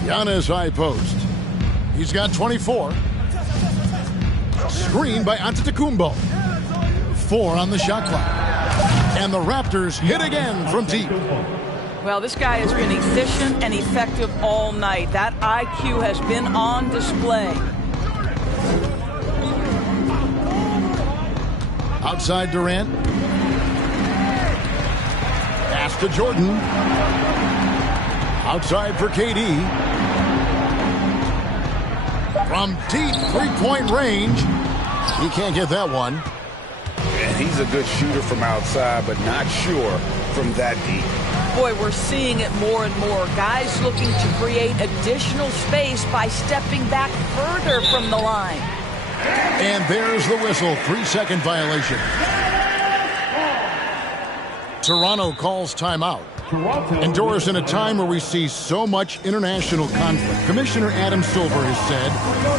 Giannis high post. He's got 24. Screen by Antetokounmpo. 4 on the shot clock. And the Raptors hit again from deep. Well, this guy has been efficient and effective all night. That IQ has been on display. Outside Durant. Pass to Jordan. Outside for KD. From deep three-point range. He can't get that one. And he's a good shooter from outside, but not sure from that deep. Boy, we're seeing it more and more. Guys looking to create additional space by stepping back further from the line. And there's the whistle. 3-second violation. Toronto calls timeout. And Doris, in a time where we see so much international conflict, Commissioner Adam Silver has said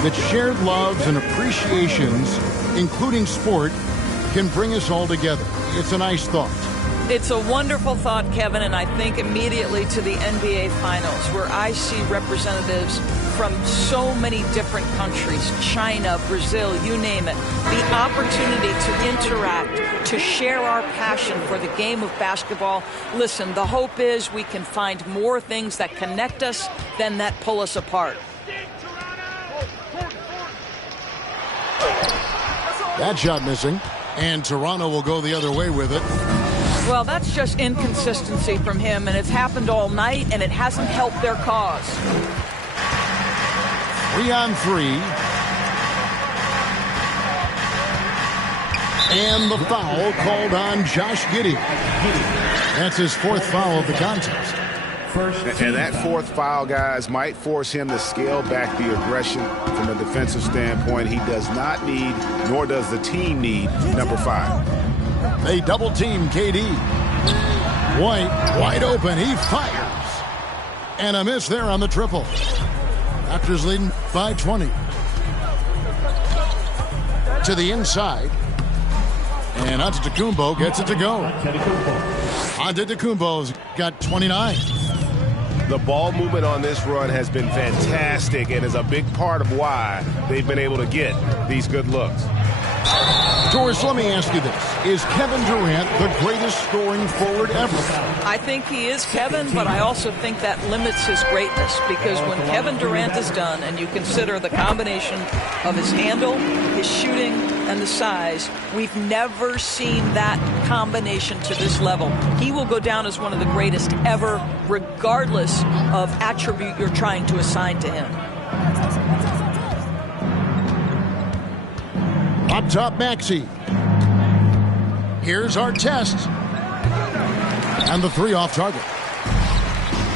that shared loves and appreciations, including sport, can bring us all together. It's a nice thought. It's a wonderful thought, Kevin, and I think immediately to the NBA Finals, where I see representatives from so many different countries, China, Brazil, you name it, the opportunity to interact, to share our passion for the game of basketball. Listen, the hope is we can find more things that connect us than that pull us apart. That shot missing, and Toronto will go the other way with it. Well, that's just inconsistency from him, and it's happened all night, and it hasn't helped their cause. 3-on-3. And the foul called on Josh Giddey. That's his 4th foul of the contest. And that 4th foul, guys, might force him to scale back the aggression from a defensive standpoint. He does not need, nor does the team need, number 5. They double-team KD. White, wide open. He fires. And a miss there on the triple. Raptors leading by 20. To the inside. And Antetokounmpo gets it to go. Antetokounmpo's got 29. The ball movement on this run has been fantastic and is a big part of why they've been able to get these good looks. Doris, let me ask you this. Is Kevin Durant the greatest scoring forward ever? I think he is, Kevin, but I also think that limits his greatness, because when Kevin Durant is done and you consider the combination of his handle, his shooting, and the size, we've never seen that combination to this level. He will go down as one of the greatest ever, regardless of attribute you're trying to assign to him. Up top, Maxey. Here's our test. And the three off target.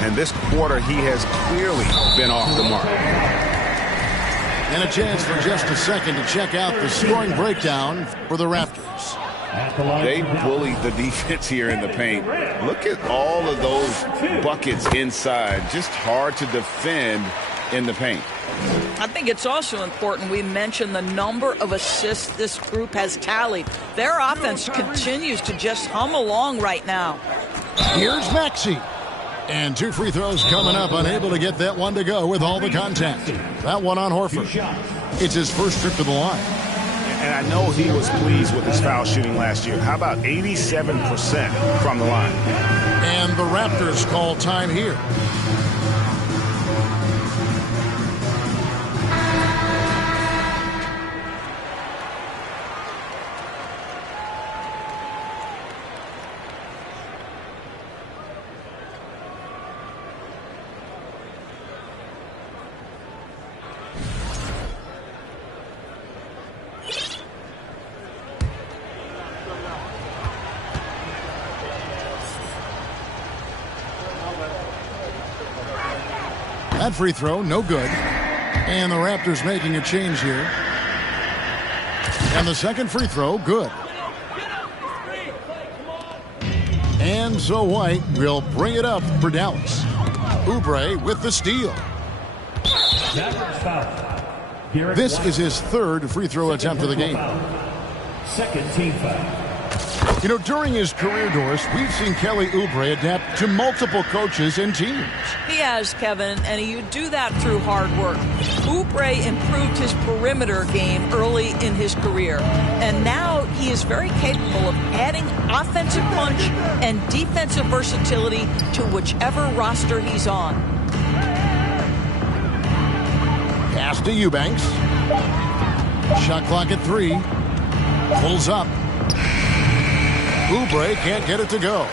And this quarter, he has clearly been off the mark. And a chance for just a second to check out the scoring breakdown for the Raptors. They bullied the defense here in the paint. Look at all of those buckets inside. Just hard to defend in the paint. I think it's also important we mention the number of assists this group has tallied. Their offense continues to just hum along right now. Here's Maxey. And two free throws coming up, unable to get that one to go with all the contact. That one on Horford. It's his first trip to the line. And I know he was pleased with his foul shooting last year. How about 87% from the line? And the Raptors call time here. That free throw, no good. And the Raptors making a change here. And the second free throw, good. And so White will bring it up for Dallas. Oubre with the steal. This is his third free throw attempt of the game. Second team foul. You know, during his career, Doris, we've seen Kelly Oubre adapt to multiple coaches and teams. He has, Kevin, and you do that through hard work. Oubre improved his perimeter game early in his career, and now he is very capable of adding offensive punch and defensive versatility to whichever roster he's on. Pass to Eubanks. Shot clock at 3. Pulls up. Oubre can't get it to go.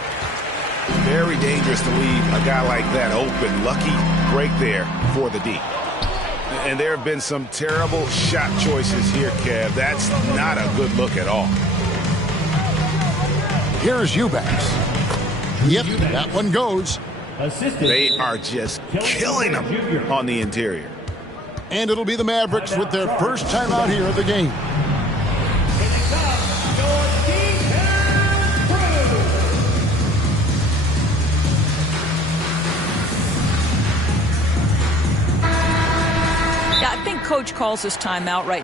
Very dangerous to leave a guy like that open. Lucky break there for the D. And there have been some terrible shot choices here, Kev. That's not a good look at all. Here's Eubanks. Yep, that one goes. They are just killing them on the interior. And it'll be the Mavericks with their first time out here of the game. Coach calls this timeout right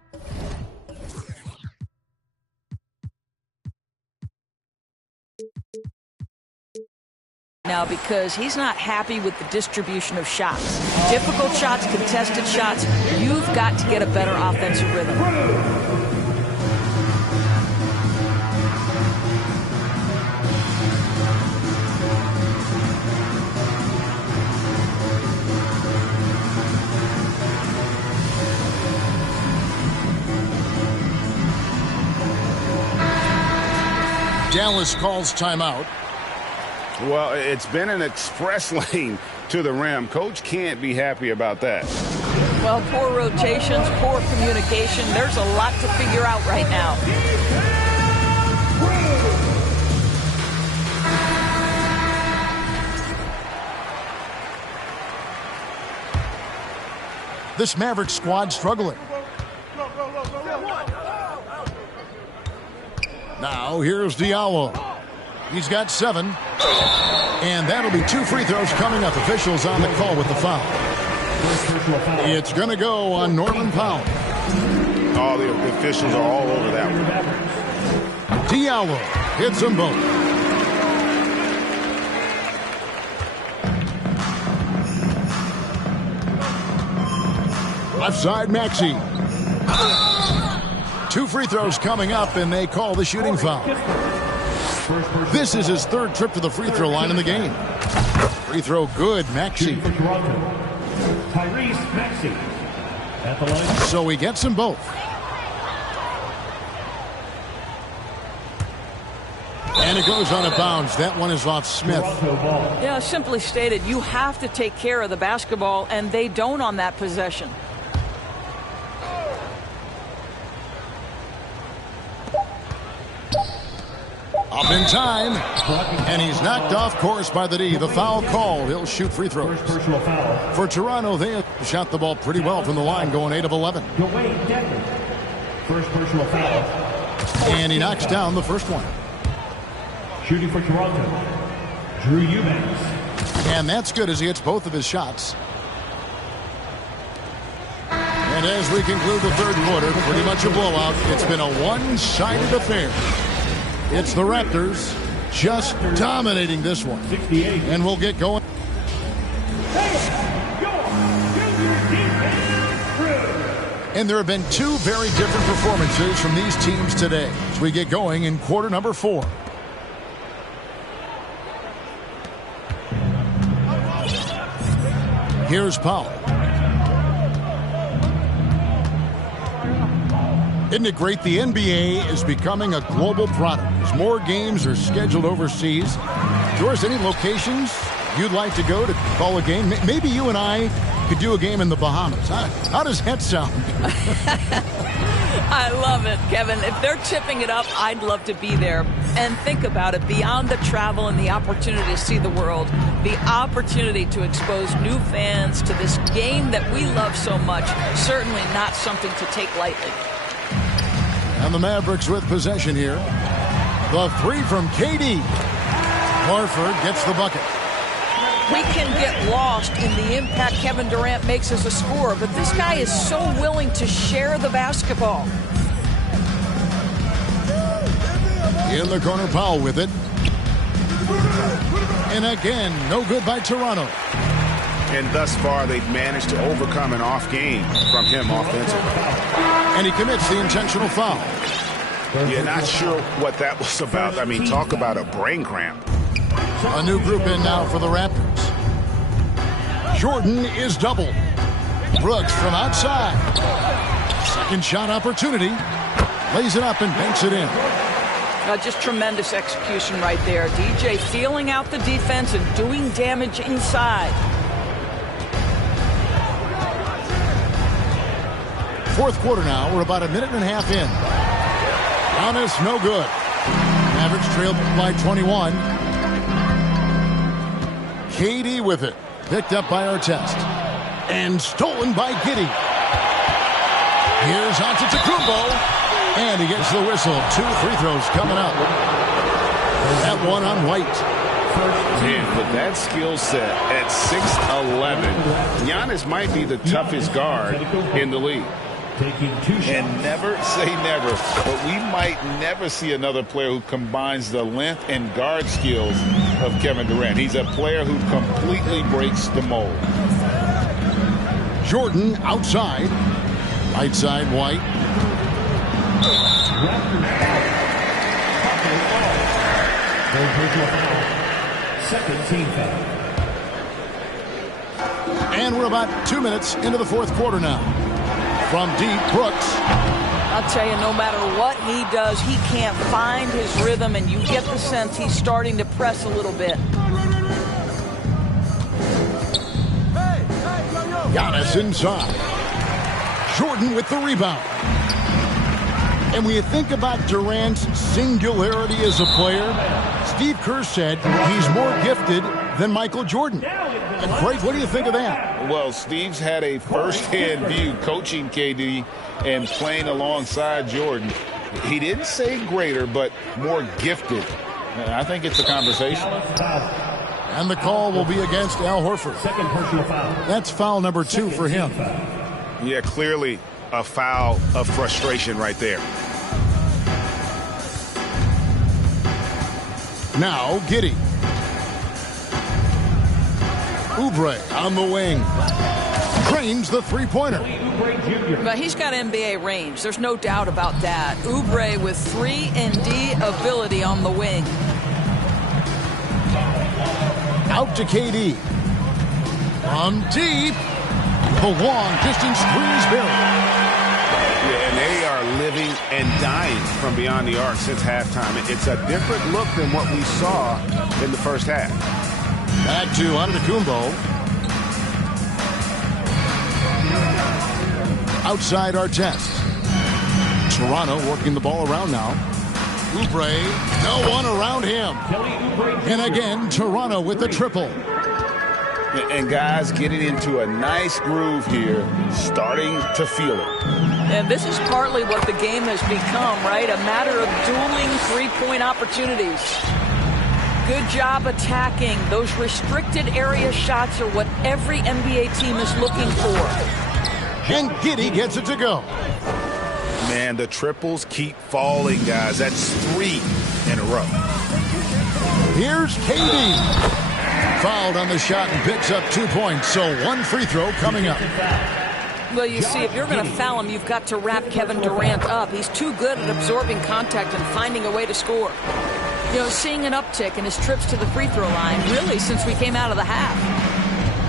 now because he's not happy with the distribution of shots. Difficult shots, contested shots. You've got to get a better offensive rhythm. Dallas calls timeout. Well, it's been an express lane to the rim. Coach can't be happy about that. Well, poor rotations, poor communication. There's a lot to figure out right now. This Mavericks squad struggling. Now here's Diallo. He's got 7. And that'll be 2 free throws coming up. Officials on the call with the foul. It's going to go on Norman Powell. Oh, the officials are all over that one. Diallo hits them both. Left side, Maxey. 2 free throws coming up, and they call the shooting foul. This is his 3rd trip to the free throw line in the game. Free throw good, Maxey. Tyrese Maxey at the line. So he gets them both. And it goes on a bounce. That one is off Smith. Yeah, simply stated, you have to take care of the basketball, and they don't on that possession. Up in time, and he's knocked off course by the D. The foul call. He'll shoot free throws. Personal foul. For Toronto, they have shot the ball pretty well from the line, going 8 of 11. Dwayne Dedmon. First personal foul. And he knocks down the first one. Shooting for Toronto, Drew Eubanks. And that's good as he hits both of his shots. And as we conclude the 3rd quarter, pretty much a blowout. It's been a one-sided affair. It's the Raptors just dominating this one. 68. And we'll get going. And there have been 2 very different performances from these teams today as we get going in quarter number 4. Here's Powell. Isn't it great? The NBA is becoming a global product. As more games are scheduled overseas, Doris, any locations you'd like to go to call a game? Maybe you and I could do a game in the Bahamas. How does that sound? I love it, Kevin. If they're tipping it up, I'd love to be there. And think about it, beyond the travel and the opportunity to see the world, the opportunity to expose new fans to this game that we love so much, certainly not something to take lightly. And the Mavericks with possession here. The 3 from KD. Horford gets the bucket. We can get lost in the impact Kevin Durant makes as a scorer, but this guy is so willing to share the basketball. In the corner, Powell with it. And again, no good by Toronto. And thus far, they've managed to overcome an off game from him offensively. And he commits the intentional foul. You're not sure what that was about. I mean, talk about a brain cramp. A new group in now for the Raptors. Jordan is doubled. Brooks from outside. Second shot opportunity. Lays it up and banks it in. Just tremendous execution right there. DJ feeling out the defense and doing damage inside. 4th quarter now. We're about a minute and a half in. Giannis, no good. Mavericks trailed by 21. KD with it. Picked up by Artest. And stolen by Giddey. Here's Antetokounmpo. And he gets the whistle. 2 free throws coming up. That one on White. Man, with that skill set at 6'11", Giannis might be the toughest guard in the league. And never say never, but we might never see another player who combines the length and guard skills of Kevin Durant. He's a player who completely breaks the mold. Jordan outside. Right side, White. Second team foul. And we're about 2 minutes into the 4th quarter now. From deep, Brooks. I'll tell you, no matter what he does, he can't find his rhythm, and you get the sense he's starting to press a little bit. Giannis inside. Jordan with the rebound. And when you think about Durant's singularity as a player, Steve Kerr said he's more gifted than Michael Jordan. And Craig, what do you think of that? Well, Steve's had a first-hand view coaching KD and playing alongside Jordan. He didn't say greater, but more gifted. I think it's a conversation. And the call will be against Al Horford. Second personal foul. That's foul number 2 for him. Yeah, clearly a foul of frustration right there. Now, Giddey. Oubre on the wing. drains the three-pointer. But he's got NBA range. There's no doubt about that. Oubre with 3-and-D ability on the wing. Out to KD. From deep. The long-distance three is buried. Yeah, and they are living and dying from beyond the arc since halftime. It's a different look than what we saw in the first half. Back to Antetokounmpo. Outside Artest. Toronto working the ball around now. Oubre, no one around him. And again, Toronto with the triple. And guys getting into a nice groove here, starting to feel it. And this is partly what the game has become, right? A matter of dueling three-point opportunities. Good job attacking. Those restricted area shots are what every NBA team is looking for. And Giddey gets it to go. Man, the triples keep falling, guys. That's 3 in a row. Here's KD. Fouled on the shot and picks up 2 points, so one free throw coming up. Well, you see, if you're going to foul him, you've got to wrap Kevin Durant up. He's too good at absorbing contact and finding a way to score. You know, seeing an uptick in his trips to the free throw line, really, since we came out of the half.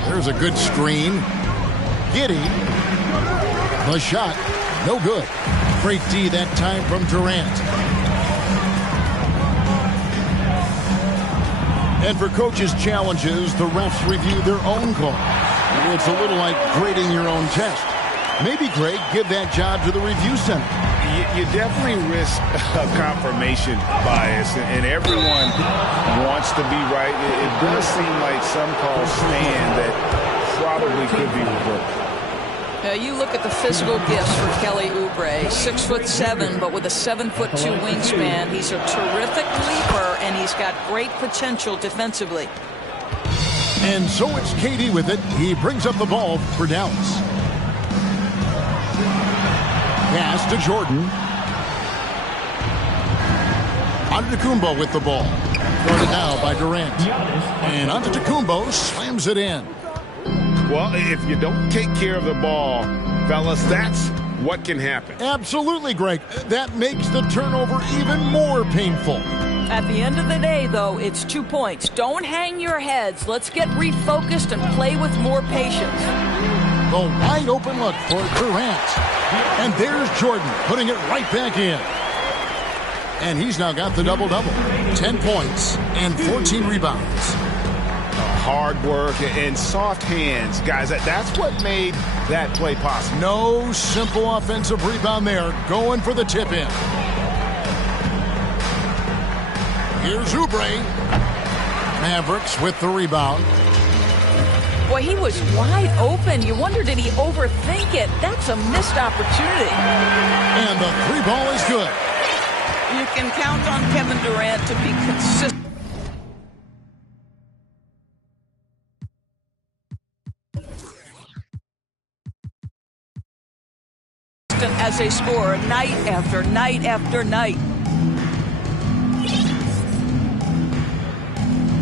There's a good screen. Giddey. The shot, no good. Great D that time from Durant. And for coaches' challenges, the refs review their own call. It's a little like grading your own test. Maybe, Greg, give that job to the review center. You definitely risk a confirmation bias, and everyone wants to be right. It does seem like some calls stand that probably could be reversed. You look at the physical gifts for Kelly Oubre. 6'7", but with a 7'2" wingspan. He's a terrific leaper, and he's got great potential defensively. And so it's KD with it. He brings up the ball for Dallas. Pass to Jordan. Antetokounmpo with the ball. Guarded now by Durant. And Antetokounmpo slams it in. Well, if you don't take care of the ball, fellas, that's what can happen. Absolutely, Greg. That makes the turnover even more painful. At the end of the day, though, it's 2 points. Don't hang your heads. Let's get refocused and play with more patience. The wide open look for Durant. And there's Jordan putting it right back in. And he's now got the double-double. 10 points and 14 rebounds. Hard work and soft hands. Guys, that's what made that play possible. No simple offensive rebound there. Going for the tip-in. Here's Oubre. Mavericks with the rebound. Boy, he was wide open. You wonder, did he overthink it? That's a missed opportunity. And the three ball is good. You can count on Kevin Durant to be consistent. As a scorer, night after night after night.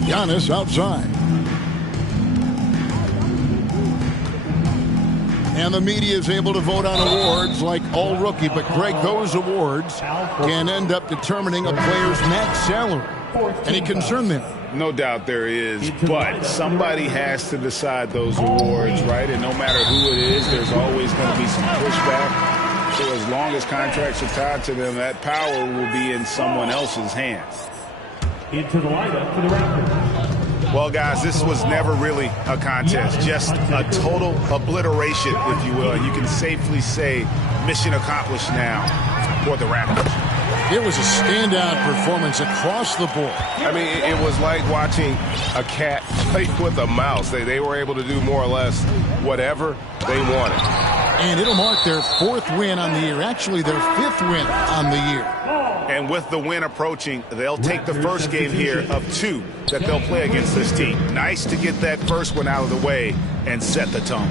Giannis outside. And the media is able to vote on awards like All Rookie, but Greg, those awards can end up determining a player's max salary. Any concern there? No doubt there is, but somebody has to decide those awards, right? And no matter who it is, there's always going to be some pushback. So as long as contracts are tied to them, that power will be in someone else's hands. Into the lineup for the Raptors. Well, guys, this was never really a contest, just a total obliteration, if you will. And you can safely say mission accomplished now for the Raptors. It was a standout performance across the board. I mean, it was like watching a cat play with a mouse. They were able to do more or less whatever they wanted. And it'll mark their 4th win on the year, actually their 5th win on the year. And with the win approaching, they'll take the first game here of 2 that they'll play against this team. Nice to get that first one out of the way and set the tone.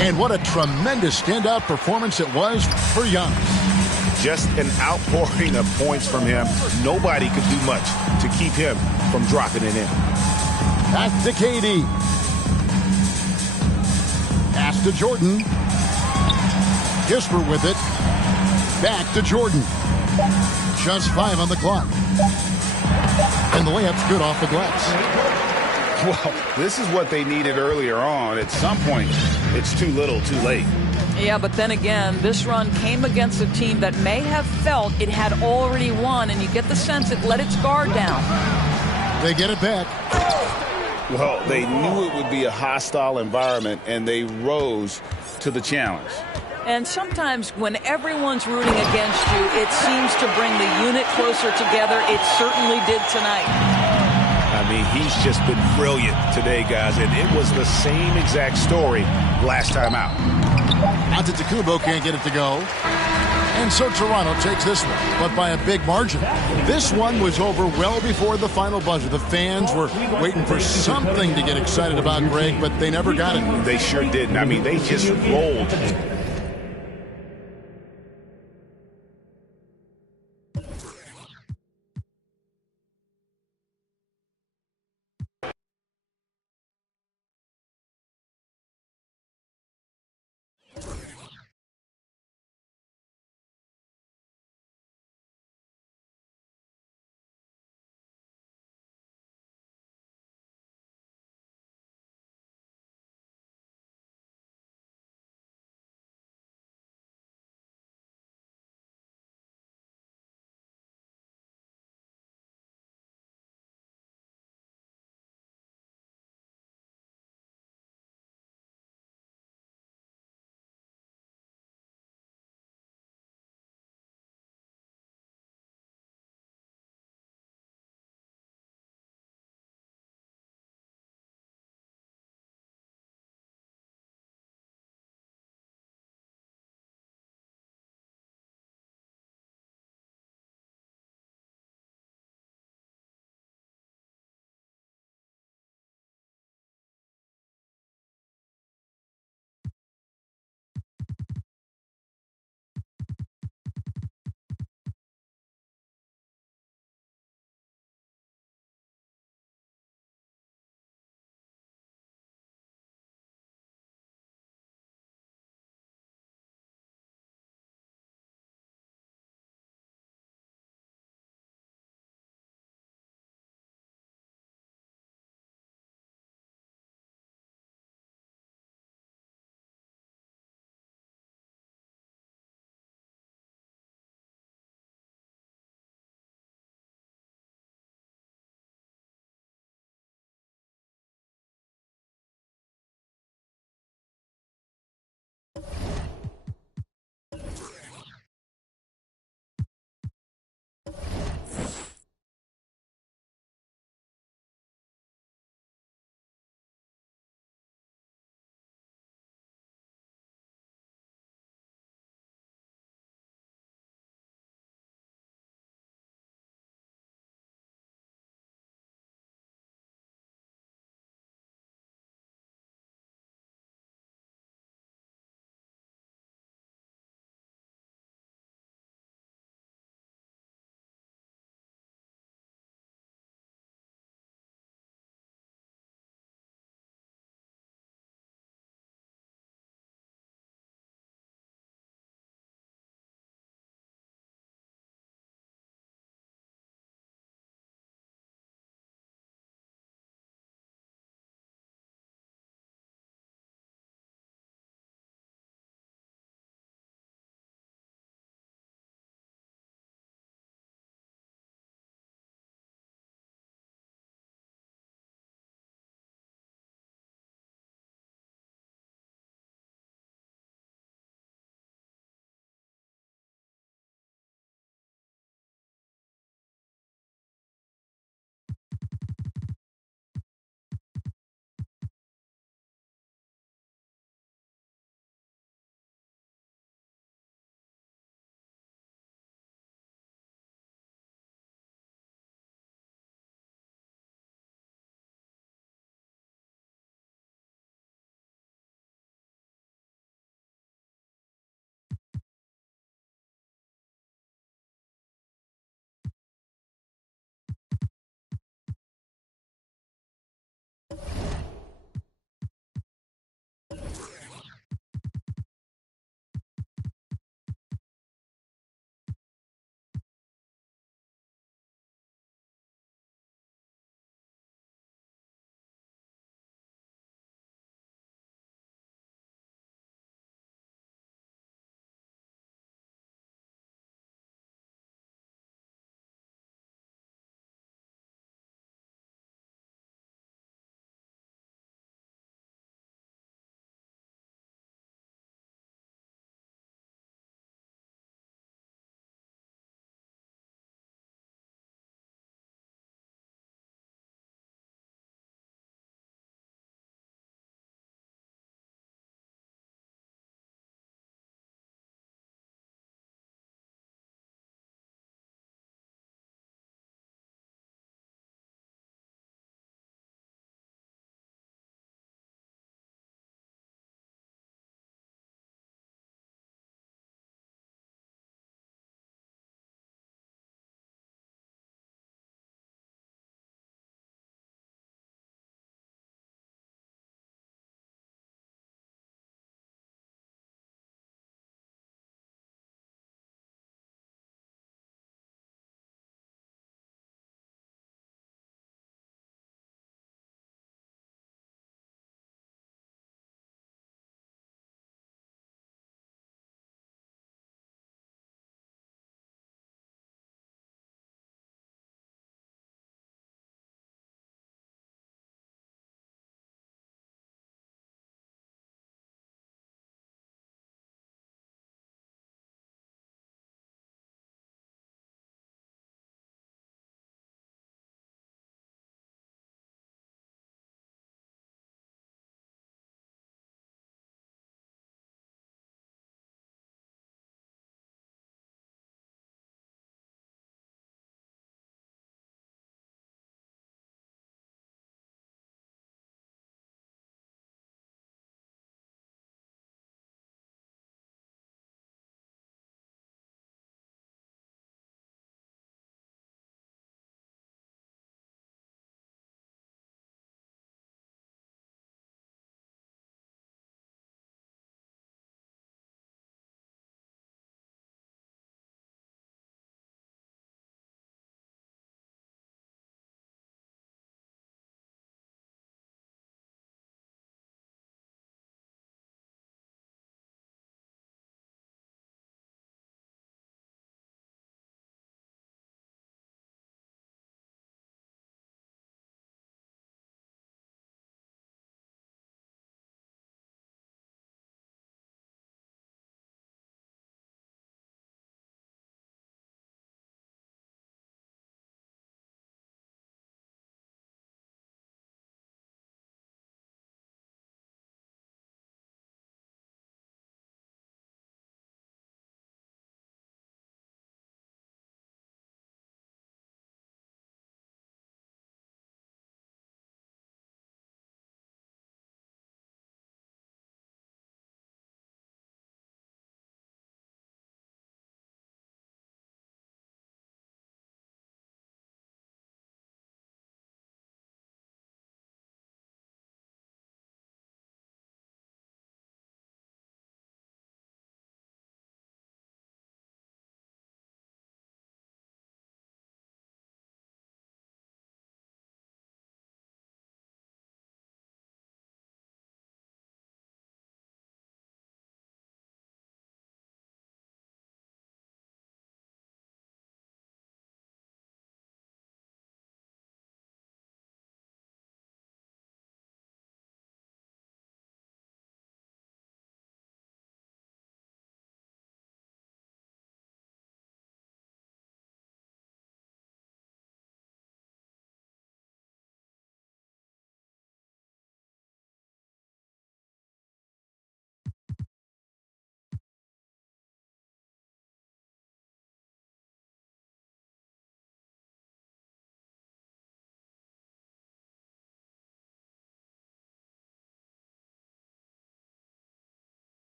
And what a tremendous standout performance it was for Giannis. Just an outpouring of points from him. Nobody could do much to keep him from dropping it in. Back to KD. Pass to Jordan. Gisper with it. Back to Jordan. Just 5 on the clock. And the layup's good off the glass. Well, this is what they needed earlier on. At some point, it's too little, too late. Yeah, but then again, this run came against a team that may have felt it had already won, and you get the sense it let its guard down. They get it back. Well, they knew it would be a hostile environment, and they rose to the challenge. And sometimes when everyone's rooting against you, it seems to bring the unit closer together. It certainly did tonight. I mean, he's just been brilliant today, guys, and it was the same exact story last time out. Antetokounmpo can't get it to go. And so Toronto takes this one, but by a big margin. This one was over well before the final buzzer. The fans were waiting for something to get excited about, Greg, but they never got it. They sure didn't. I mean, they just rolled